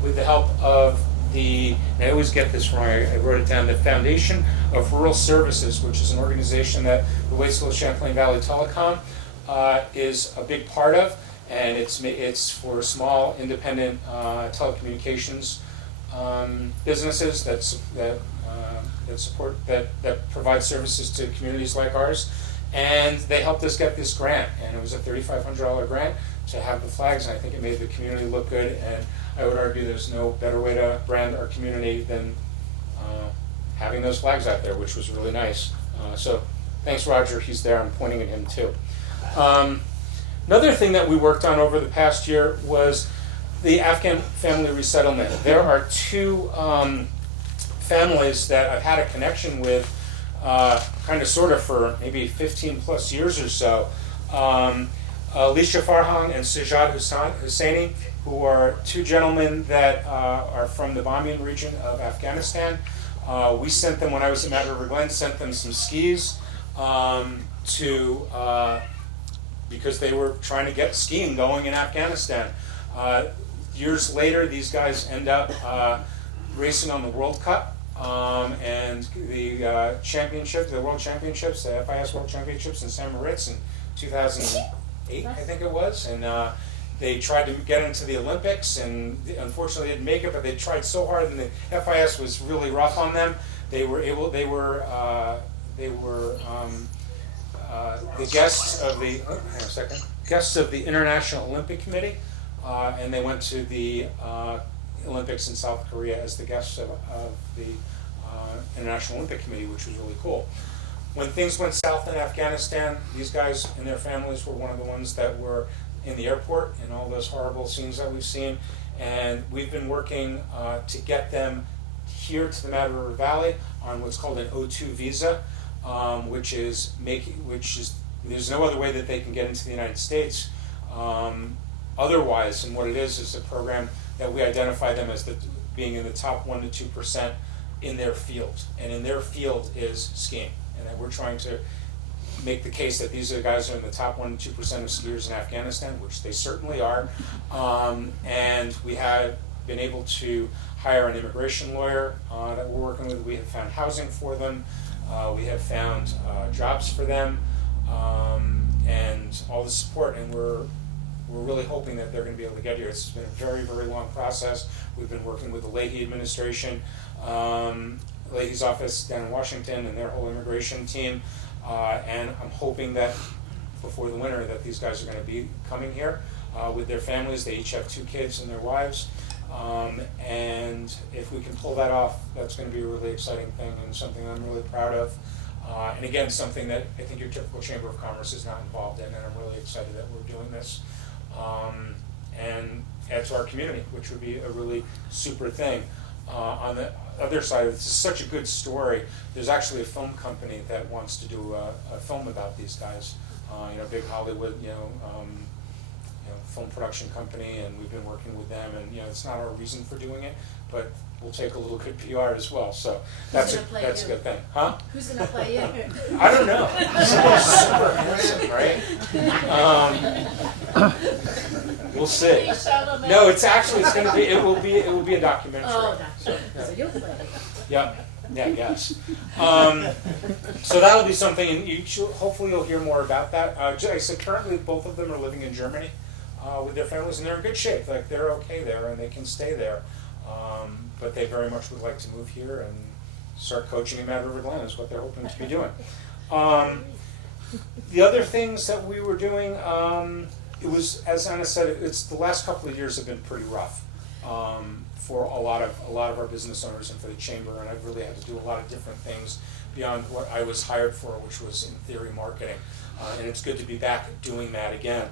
With the help of and I always get this wrong, I wrote it down, the Foundation of Rural Services, which is an organization that the Waitsfield Champlain Valley Telecom is a big part of, and it's for small independent telecommunications businesses that provide services to communities like ours, and they helped us get this grant, and it was a $3,500 grant to have the flags, and I think it made the community look good, and I would argue there's no better way to brand our community than having those flags out there, which was really nice. So thanks, Roger. He's there. I'm pointing at him too. Another thing that we worked on over the past year was the Afghan family resettlement. There are two families that I've had a connection with kind of sort of for maybe 15 plus years or so. Alicia Farhan and Sajjad Hussaini, who are two gentlemen that are from the Bamiyan region of Afghanistan. We sent them, when I was at Mad River Glen, sent them some skis because they were trying to get skiing going in Afghanistan. Years later, these guys end up racing on the World Cup and the championship, the World Championships, the FIS World Championships in St. Moritz in 2008, I think it was, and they tried to get into the Olympics and unfortunately didn't make it, but they tried so hard, and the FIS was really rough on them. They were the guests of the guests of the International Olympic Committee, and they went to the Olympics in South Korea as the guests of the International Olympic Committee, which was really cool. When things went south in Afghanistan, these guys and their families were one of the ones that were in the airport and all those horrible scenes that we've seen, and we've been working to get them here to the Mad River Valley on what's called an O2 visa, which is there's no other way that they can get into the United States otherwise, and what it is a program that we identify them as being in the top 1 to 2% in their field, and in their field is skiing, and that we're trying to make the case that these are the guys who are in the top 1 to 2% of skiers in Afghanistan, which they certainly are, and we have been able to hire an immigration lawyer that we're working with. We have found housing for them, we have found jobs for them, and all the support, and we're really hoping that they're going to be able to get here. It's been a very, very long process. We've been working with the Leahy administration, Leahy's office down in Washington, and their whole immigration team, and I'm hoping that before the winter that these guys are going to be coming here with their families. They each have 2 kids and their wives, and if we can pull that off, that's going to be a really exciting thing and something I'm really proud of. And again, something that I think your typical Chamber of Commerce is not involved in, and I'm really excited that we're doing this. And add to our community, which would be a really super thing. On the other side, this is such a good story. There's actually a film company that wants to do a film about these guys. Big Hollywood, film production company, and we've been working with them. And it's not our reason for doing it, but we'll take a little good PR as well. So that's a good thing, huh? Who's gonna play you? I don't know. Super handsome, right? We'll see. No, it's gonna be. It will be a documentary. Oh, so you'll play it. Yep. Yeah. Yes. So that'll be something, and hopefully you'll hear more about that. I said currently both of them are living in Germany with their families, and they're in good shape. Like they're okay there, and they can stay there. But they very much would like to move here and start coaching in Mad River Glen is what they're hoping to be doing. The other things that we were doing, it was, as Anna said, it's the last couple of years have been pretty rough for a lot of our business owners and for the chamber, and I've really had to do a lot of different things beyond what I was hired for, which was in theory marketing, and it's good to be back doing that again.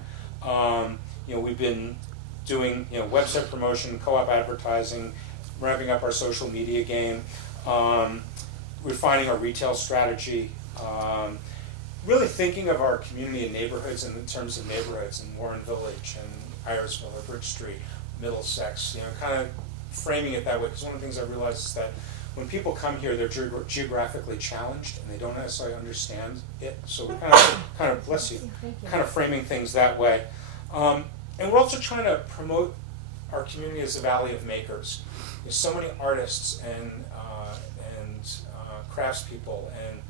We've been doing website promotion, co-op advertising, ramping up our social media game, refining our retail strategy, really thinking of our community and neighborhoods in terms of neighborhoods in Warren Village and Irisville or Bridge Street, Middlesex, kind of framing it that way, because one of the things I realized is that when people come here, they're geographically challenged and they don't necessarily understand it, so we're kind of bless you, kind of framing things that way. And we're also trying to promote our community as a valley of makers. There's so many artists and craftspeople and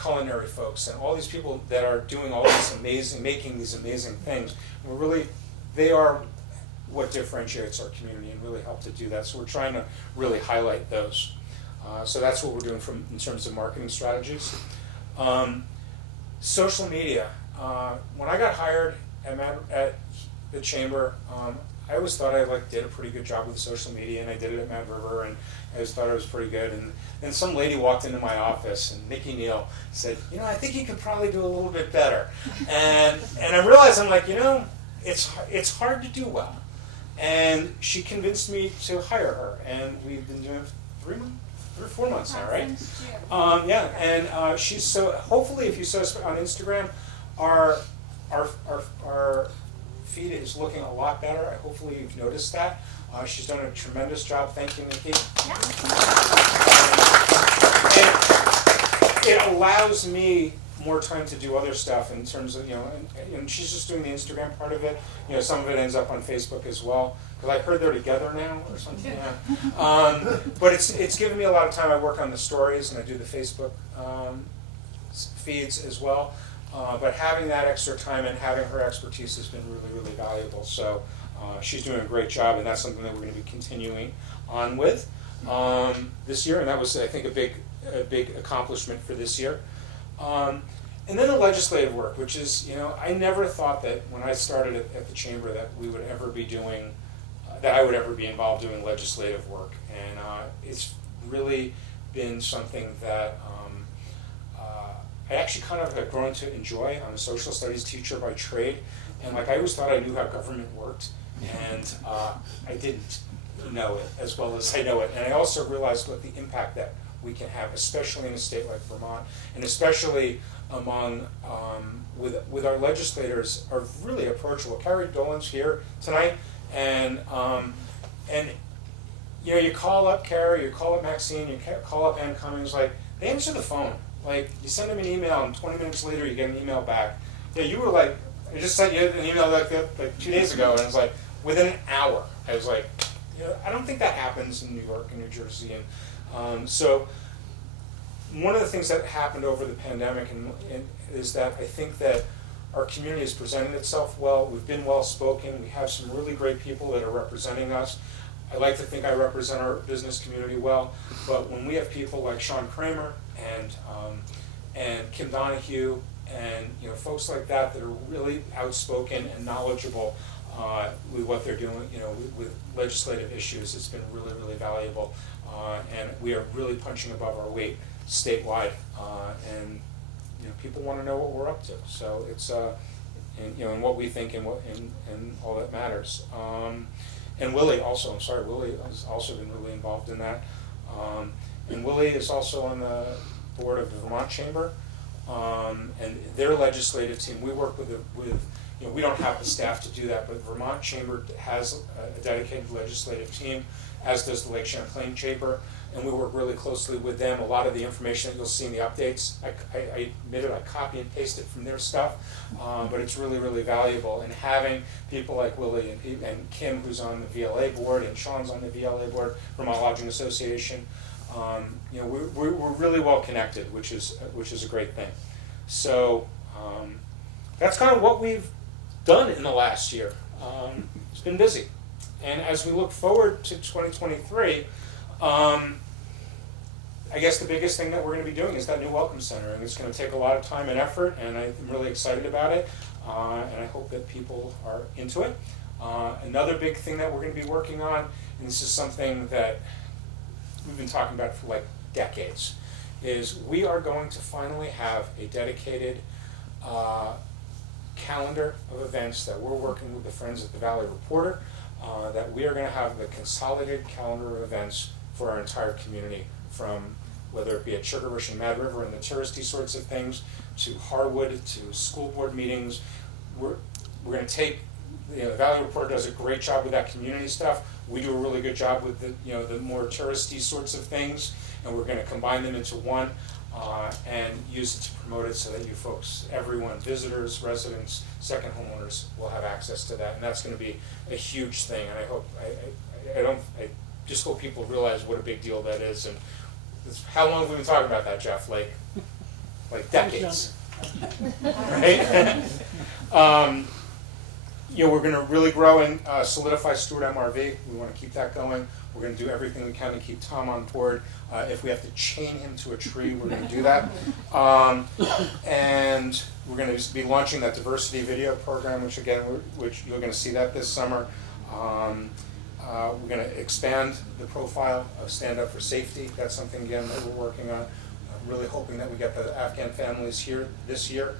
culinary folks and all these people that are doing all this making these amazing things. And they are what differentiates our community and really help to do that. So we're trying to really highlight those. So that's what we're doing in terms of marketing strategies. Social media. When I got hired at the chamber, I always thought I did a pretty good job with social media, and I did it at Mad River, and I always thought it was pretty good. And then some lady walked into my office, and Nikki Neal said, I think you could probably do a little bit better. And I realized, I'm like, it's hard to do well. And she convinced me to hire her, and we've been doing it for 3 or 4 months now, right? Yeah, and she's so. Hopefully, if you saw us on Instagram, our feed is looking a lot better. Hopefully, you've noticed that. She's done a tremendous job. Thank you, Nikki. Yeah. And it allows me more time to do other stuff in terms of, and she's just doing the Instagram part of it. Some of it ends up on Facebook as well, because I heard they're together now or something. Yeah. But it's given me a lot of time. I work on the stories and I do the Facebook feeds as well. But having that extra time and having her expertise has been really, really valuable. So she's doing a great job, and that's something that we're going to be continuing on with this year. And that was, I think, a big accomplishment for this year. And then the legislative work, which is, I never thought that when I started at the chamber that we would ever be doing, that I would ever be involved doing legislative work. And it's really been something that I actually kind of have grown to enjoy. I'm a social studies teacher by trade, and I always thought I knew how government worked, and I didn't know it as well as I know it. And I also realized what the impact that we can have, especially in a state like Vermont, and especially among with our legislators are really approachable. Carrie Dolan's here tonight, and you call up Carrie, you call up Maxine, you call up Ann Cummings, they answer the phone. You send them an email, and 20 minutes later you get an email back. Yeah, you were I just sent you an email like 2 days ago, and it was within an hour. I was I don't think that happens in New York and New Jersey. And so one of the things that happened over the pandemic is that I think that our community has presented itself well. We've been well spoken. We have some really great people that are representing us. I like to think I represent our business community well, but when we have people like Sean Kramer and Kim Donahue and folks like that are really outspoken and knowledgeable with what they're doing, with legislative issues, it's been really, really valuable, and we are really punching above our weight statewide, and people want to know what we're up to. So it's and what we think and all that matters. And Willie also, Willie has also been really involved in that. And Willie is also on the board of the Vermont Chamber, and their legislative team. We work with we don't have the staff to do that, but Vermont Chamber has a dedicated legislative team, as does the Lake Champlain Chamber, and we work really closely with them. A lot of the information that you'll see in the updates, I admit it, I copy and paste it from their stuff, but it's really, really valuable. And having people like Willie and Kim, who's on the VLA board, and Sean's on the VLA board, Vermont Lodging Association, we're really well connected, which is a great thing. So that's kind of what we've done in the last year. It's been busy. And as we look forward to 2023, I guess the biggest thing that we're going to be doing is that new Welcome Center, and it's going to take a lot of time and effort, and I'm really excited about it, and I hope that people are into it. Another big thing that we're going to be working on, and this is something that we've been talking about for decades, is we are going to finally have a dedicated calendar of events that we're working with the Friends at the Valley Reporter, that we are going to have the consolidated calendar of events for our entire community, from whether it be at Sugarbush and Mad River and the touristy sorts of things, to Harwood, to school board meetings. We're going to take, the Valley Reporter does a great job with that community stuff. We do a really good job with the more touristy sorts of things, and we're going to combine them into one and use it to promote it so that you folks, everyone, visitors, residents, second homeowners, will have access to that, and that's going to be a huge thing. And I hope I just hope people realize what a big deal that is. And how long have we been talking about that, Jeff? Like decades, right? we're going to really grow and solidify Stewart MRV. We want to keep that going. We're going to do everything we can to keep Tom on board. If we have to chain him to a tree, we're going to do that. And we're going to be launching that diversity video program, which you're going to see that this summer. We're going to expand the profile of Stand Up for Safety. That's something, again, that we're working on. Really hoping that we get the Afghan families here this year.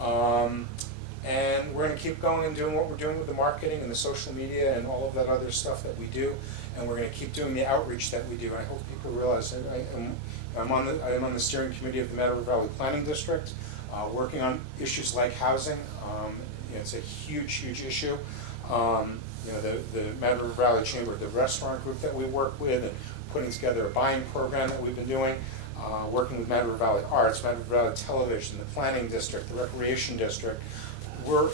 And we're going to keep going and doing what we're doing with the marketing and the social media and all of that other stuff that we do. And we're going to keep doing the outreach that we do. And I hope people realize that I'm on the steering committee of the Mad River Valley Planning District, working on issues like housing. It's a huge, huge issue. The Mad River Valley Chamber, the restaurant group that we work with, and putting together a buying program that we've been doing. Working with Mad River Valley Arts, Mad River Valley Television, the Planning District, the Recreation District. We're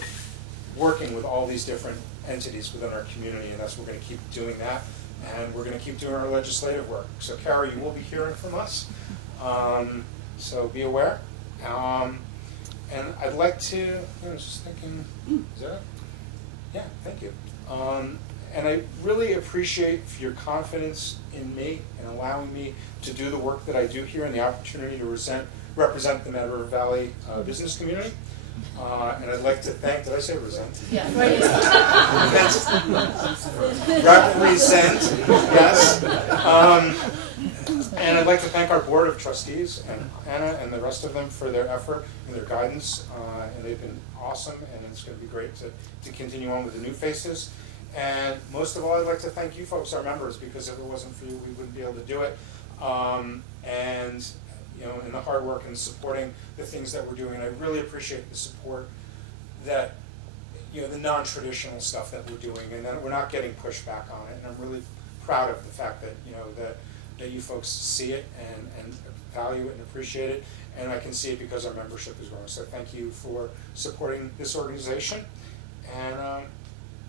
working with all these different entities within our community, and we're going to keep doing that. And we're going to keep doing our legislative work. So, Carrie, you will be hearing from us. So be aware. And I'd like to, I was just thinking, is that it? Yeah, thank you. And I really appreciate your confidence in me and allowing me to do the work that I do here and the opportunity to represent the Mad River Valley business community. And I'd like to thank, did I say resent? Yeah. Represent, yes. And I'd like to thank our board of trustees and Anna and the rest of them for their effort and their guidance. And they've been awesome, and it's going to be great to continue on with the new faces. And most of all, I'd like to thank you folks, our members, because if it wasn't for you, we wouldn't be able to do it. And in the hard work and supporting the things that we're doing. And I really appreciate the support that, the non-traditional stuff that we're doing, and that we're not getting pushback on it. And I'm really proud of the fact that, that you folks see it and value it and appreciate it. And I can see it because our membership is growing. So thank you for supporting this organization. And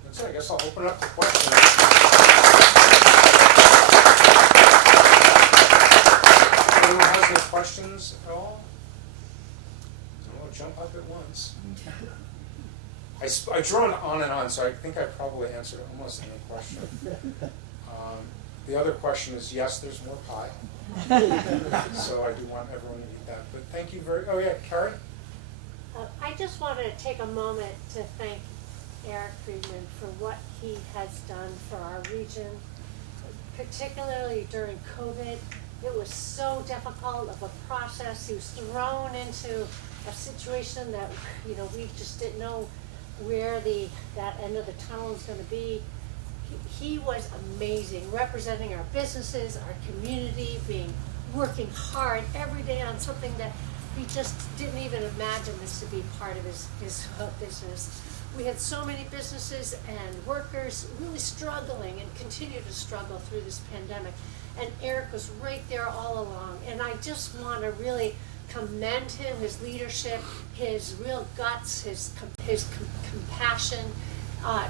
that's it. I guess I'll open it up to questions. Anyone has any questions at all? I want to jump up at once. I drone on and on, so I think I probably answered almost any question. The other question is, yes, there's more pie. So I do want everyone to eat that. But thank you oh yeah, Carrie? I just wanted to take a moment to thank Eric Friedman for what he has done for our region, particularly during COVID. It was so difficult of a process. He was thrown into a situation that, we just didn't know where that end of the tunnel was going to be. He was amazing, representing our businesses, our community, working hard every day on something that we just didn't even imagine this to be part of his business. We had so many businesses and workers really struggling and continue to struggle through this pandemic. And Eric was right there all along. And I just want to really commend him, his leadership, his real guts, his compassion,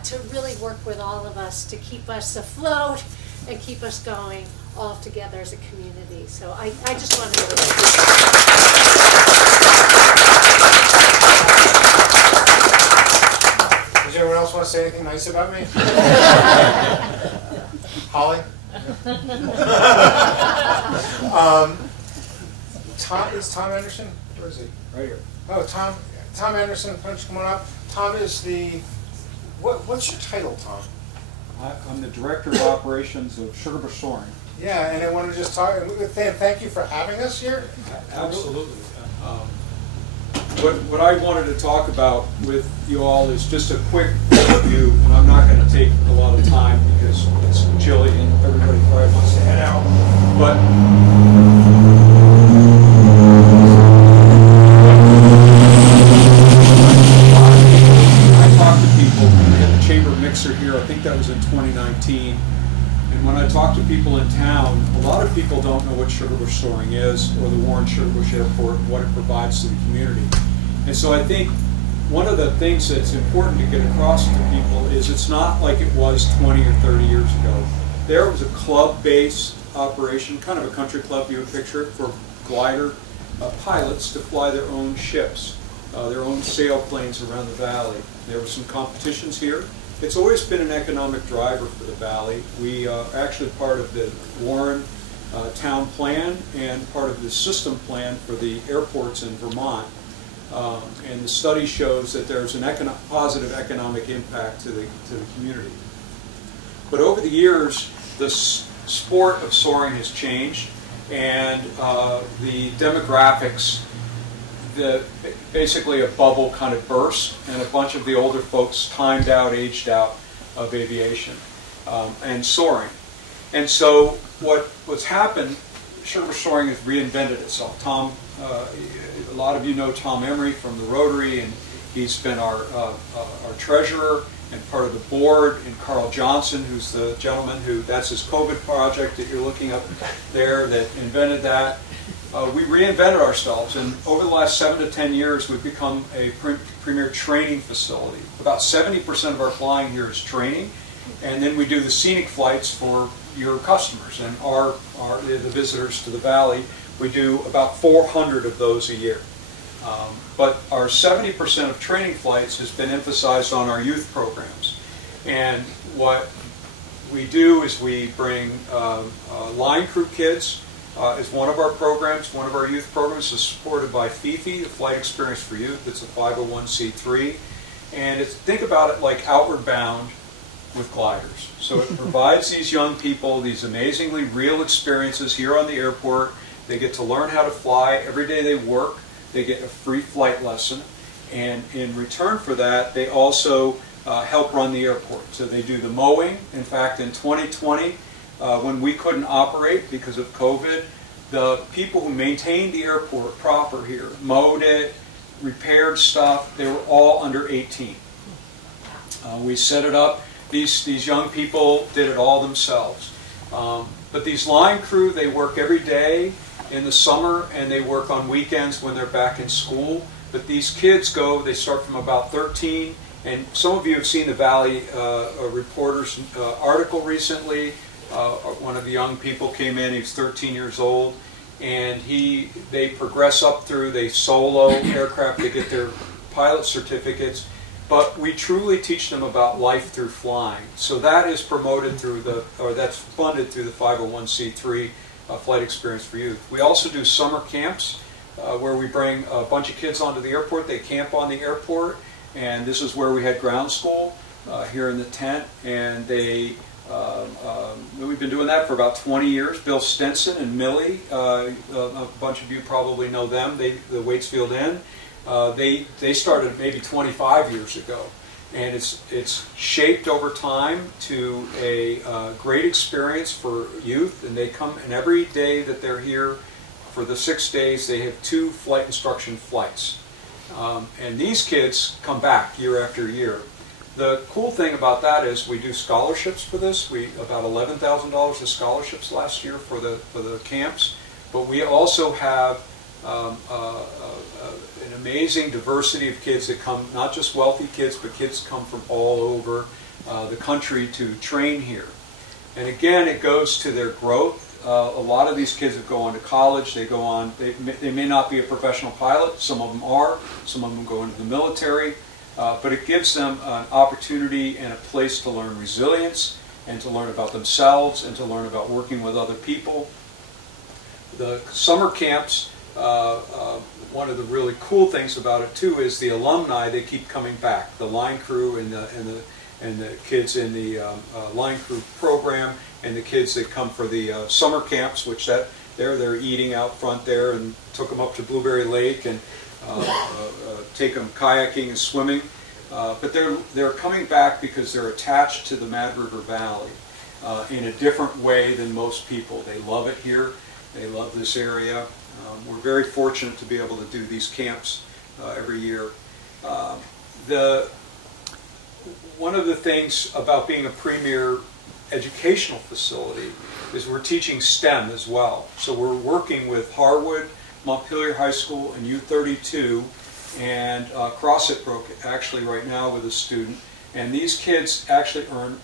to really work with all of us to keep us afloat and keep us going all together as a community. So I just wanted to Does anyone else want to say anything nice about me? Holly? Is Tom Anderson? Where is he? Right here. Oh, Tom Anderson, why don't you come on up? Tom is what's your title, Tom? I'm the Director of Operations of Sugarbush Soaring. Yeah, and I want to just thank you for having us here. Absolutely. What I wanted to talk about with you all is just a quick overview, and I'm not going to take a lot of time because it's chilly and everybody probably wants to head out. But I talked to people. We had the chamber mixer here. I think that was in 2019. And when I talk to people in town, a lot of people don't know what Sugarbush Soaring is or the Warren-Sugarbush Airport and what it provides to the community. And so I think one of the things that's important to get across to people is it's not like it was 20 or 30 years ago. There was a club-based operation, kind of a country club you would picture it, for glider pilots to fly their own ships. their own sailplanes around the valley. There were some competitions here. It's always been an economic driver for the valley. We are actually part of the Warren town plan and part of the system plan for the airports in Vermont. And the study shows that there's an positive economic impact to the community. But over the years, the sport of soaring has changed, and the demographics, basically a bubble kind of burst, and a bunch of the older folks timed out, aged out of aviation and soaring. And so what's happened, Sugarbush Soaring has reinvented itself. Tom, a lot of you know Tom Emery from the Rotary, and he's been our treasurer and part of the board, and Carl Johnson, who's the gentleman that's his COVID project that you're looking up there that invented that. We reinvented ourselves, and over the last 7 to 10 years, we've become a premier training facility. About 70% of our flying here is training, and then we do the scenic flights for your customers and the visitors to the valley. We do about 400 of those a year. But our 70% of training flights has been emphasized on our youth programs. And what we do is we bring line crew kids as one of our programs. One of our youth programs is supported by FIFI, the Flight Experience for Youth. It's a 501c3. And think about it like Outward Bound with gliders. So it provides these young people these amazingly real experiences here on the airport. They get to learn how to fly. Every day they work, they get a free flight lesson. And in return for that, they also help run the airport. So they do the mowing. In fact, in 2020, when we couldn't operate because of COVID, the people who maintained the airport proper here, mowed it, repaired stuff, they were all under 18. We set it up. These young people did it all themselves. But these line crew, they work every day in the summer, and they work on weekends when they're back in school. But these kids they start from about 13, and some of you have seen the Valley Reporter's article recently. One of the young people came in, he was 13 years old, and they progress up through, they solo aircraft, they get their pilot certificates, but we truly teach them about life through flying. So that is promoted that's funded through the 501c3 Flight Experience for Youth. We also do summer camps where we bring a bunch of kids onto the airport. They camp on the airport, and this is where we had ground school here in the tent, and we've been doing that for about 20 years. Bill Stenson and Millie, a bunch of you probably know them, the Waitsfield Inn. They started maybe 25 years ago, and it's shaped over time to a great experience for youth. And they come, and every day that they're here for the 6 days, they have 2 flight instruction flights. And these kids come back year after year. The cool thing about that is we do scholarships for this. We about $11,000 of scholarships last year for the camps. But we also have an amazing diversity of kids that come, not just wealthy kids, but kids come from all over the country to train here. And again, it goes to their growth. A lot of these kids that go on to college, they may not be a professional pilot. Some of them are. Some of them go into the military. But it gives them an opportunity and a place to learn resilience and to learn about themselves and to learn about working with other people. The summer camps, one of the really cool things about it too is the alumni, they keep coming back. The line crew and the kids in the line crew program and the kids that come for the summer camps, which they're eating out front there, and took them up to Blueberry Lake and take them kayaking and swimming, but they're coming back because they're attached to the Mad River Valley in a different way than most people. They love it here. They love this area. We're very fortunate to be able to do these camps every year. One of the things about being a premier educational facility is we're teaching STEM as well. So we're working with Harwood, Montpelier High School, and U32, and CrossFit Brook actually right now with a student. And these kids actually earn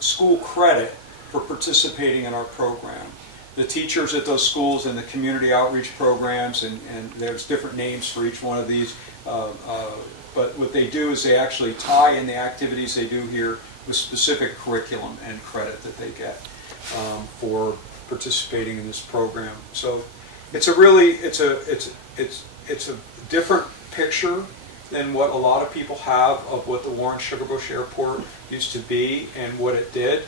school credit for participating in our program. The teachers at those schools and the community outreach programs, and there's different names for each one of these, But what they do is they actually tie in the activities they do here with specific curriculum and credit that they get for participating in this program. So it's a really it's a different picture than what a lot of people have of what the Warren-Sugarbush Airport used to be and what it did,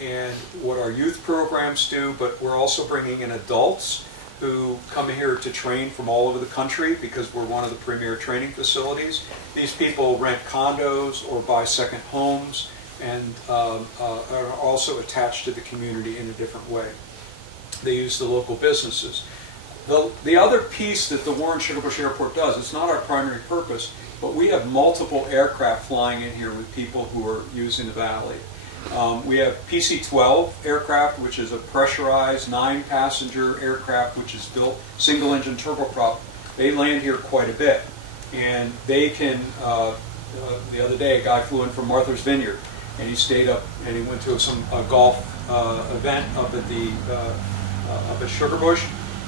and what our youth programs do. But we're also bringing in adults who come here to train from all over the country because we're one of the premier training facilities. These people rent condos or buy second homes and are also attached to the community in a different way. They use the local businesses. The other piece that the Warren-Sugarbush Airport does, it's not our primary purpose, but we have multiple aircraft flying in here with people who are using the valley. We have PC-12 aircraft, which is a pressurized 9-passenger aircraft, which is built single-engine turboprop. They land here quite a bit, and they can. The other day, a guy flew in from Martha's Vineyard, and he stayed up and he went to some golf event up at Sugarbush,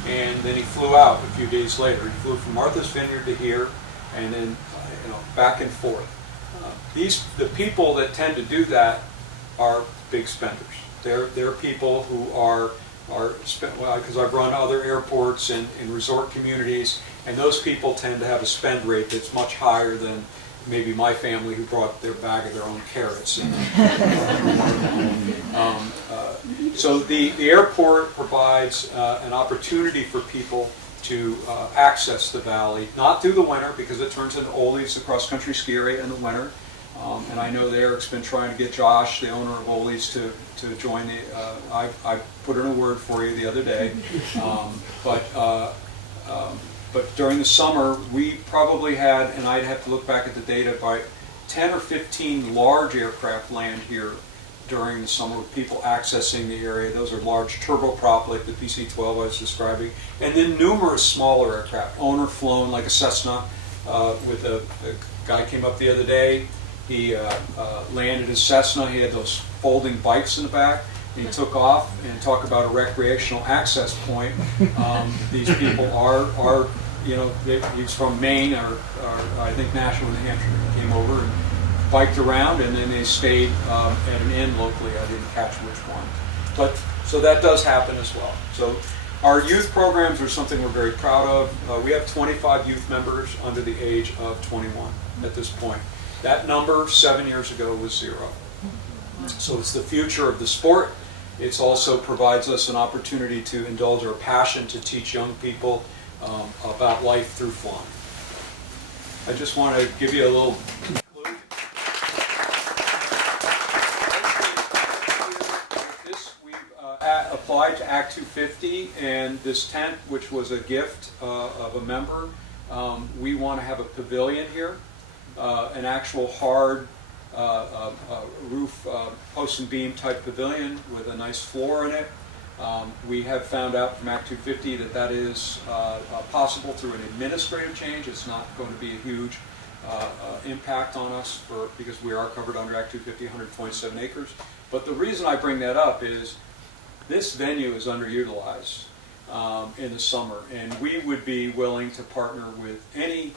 and then he flew out a few days later. He flew from Martha's Vineyard to here, and then back and forth. The people that tend to do that are big spenders. They're people who are spent, well, because I've run other airports and in resort communities, and those people tend to have a spend rate that's much higher than maybe my family, who brought their bag of their own carrots. So the airport provides an opportunity for people to access the valley, not through the winter, because it turns into Ole's, the cross-country ski area, in the winter. And I know that Eric's been trying to get Josh, the owner of Ole's, to join the. I put in a word for you the other day, but during the summer we probably had, and I'd have to look back at the data, by 10 or 15 large aircraft land here during the summer with people accessing the area. Those are large turboprop like the PC-12 I was describing, and then numerous smaller aircraft, owner flown, like a Cessna. With a guy came up the other day. He landed his Cessna. He had those folding bikes in the back. And he took off, and talk about a recreational access point. These people are he's from Maine or I think Nashville, New Hampshire. He came over and biked around, and then they stayed at an inn locally. I didn't catch which one. But so that does happen as well. So our youth programs are something we're very proud of. We have 25 youth members under the age of 21 at this point. That number 7 years ago was 0. So it's the future of the sport. It also provides us an opportunity to indulge our passion to teach young people about life through flying. I just want to give you a little clue. We've applied to Act 250, and this tent, which was a gift of a member, we want to have a pavilion here. An actual hard roof post and beam type pavilion with a nice floor in it. We have found out from Act 250 that is possible through an administrative change. It's not going to be a huge impact on us because we are covered under Act 250, 127 acres. But the reason I bring that up is this venue is underutilized in the summer, and we would be willing to partner with any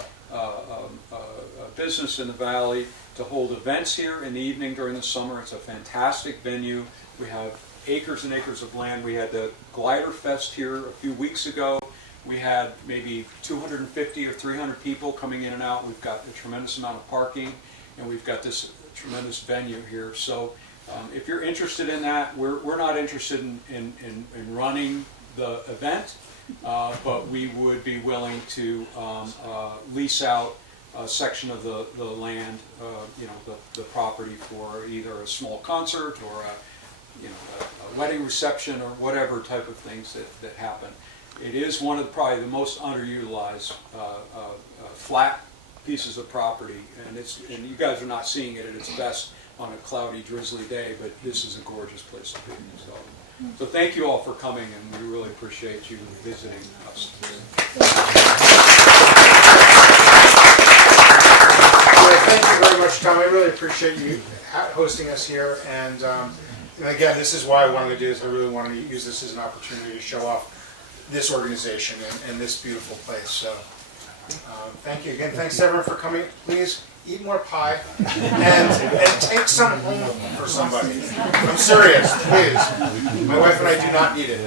business in the valley to hold events here in the evening during the summer. It's a fantastic venue. We have acres and acres of land. We had the Glider Fest here a few weeks ago. We had maybe 250 or 300 people coming in and out. We've got a tremendous amount of parking, and we've got this tremendous venue here. So if you're interested in that, we're not interested in running the event. But we would be willing to lease out a section of the land, the property, for either a small concert or a wedding reception or whatever type of things that happen. It is one of probably the most underutilized flat pieces of property, and you guys are not seeing it at its best on a cloudy, drizzly day, but this is a gorgeous place to be. So thank you all for coming, and we really appreciate you visiting us. Well, thank you very much, Tom. I really appreciate you hosting us here. And again, this is why I wanted to do this. I really wanted to use this as an opportunity to show off this organization and this beautiful place. So Thank you again. Thanks everyone for coming. Please eat more pie and take some home for somebody. I'm serious, please. My wife and I do not need it.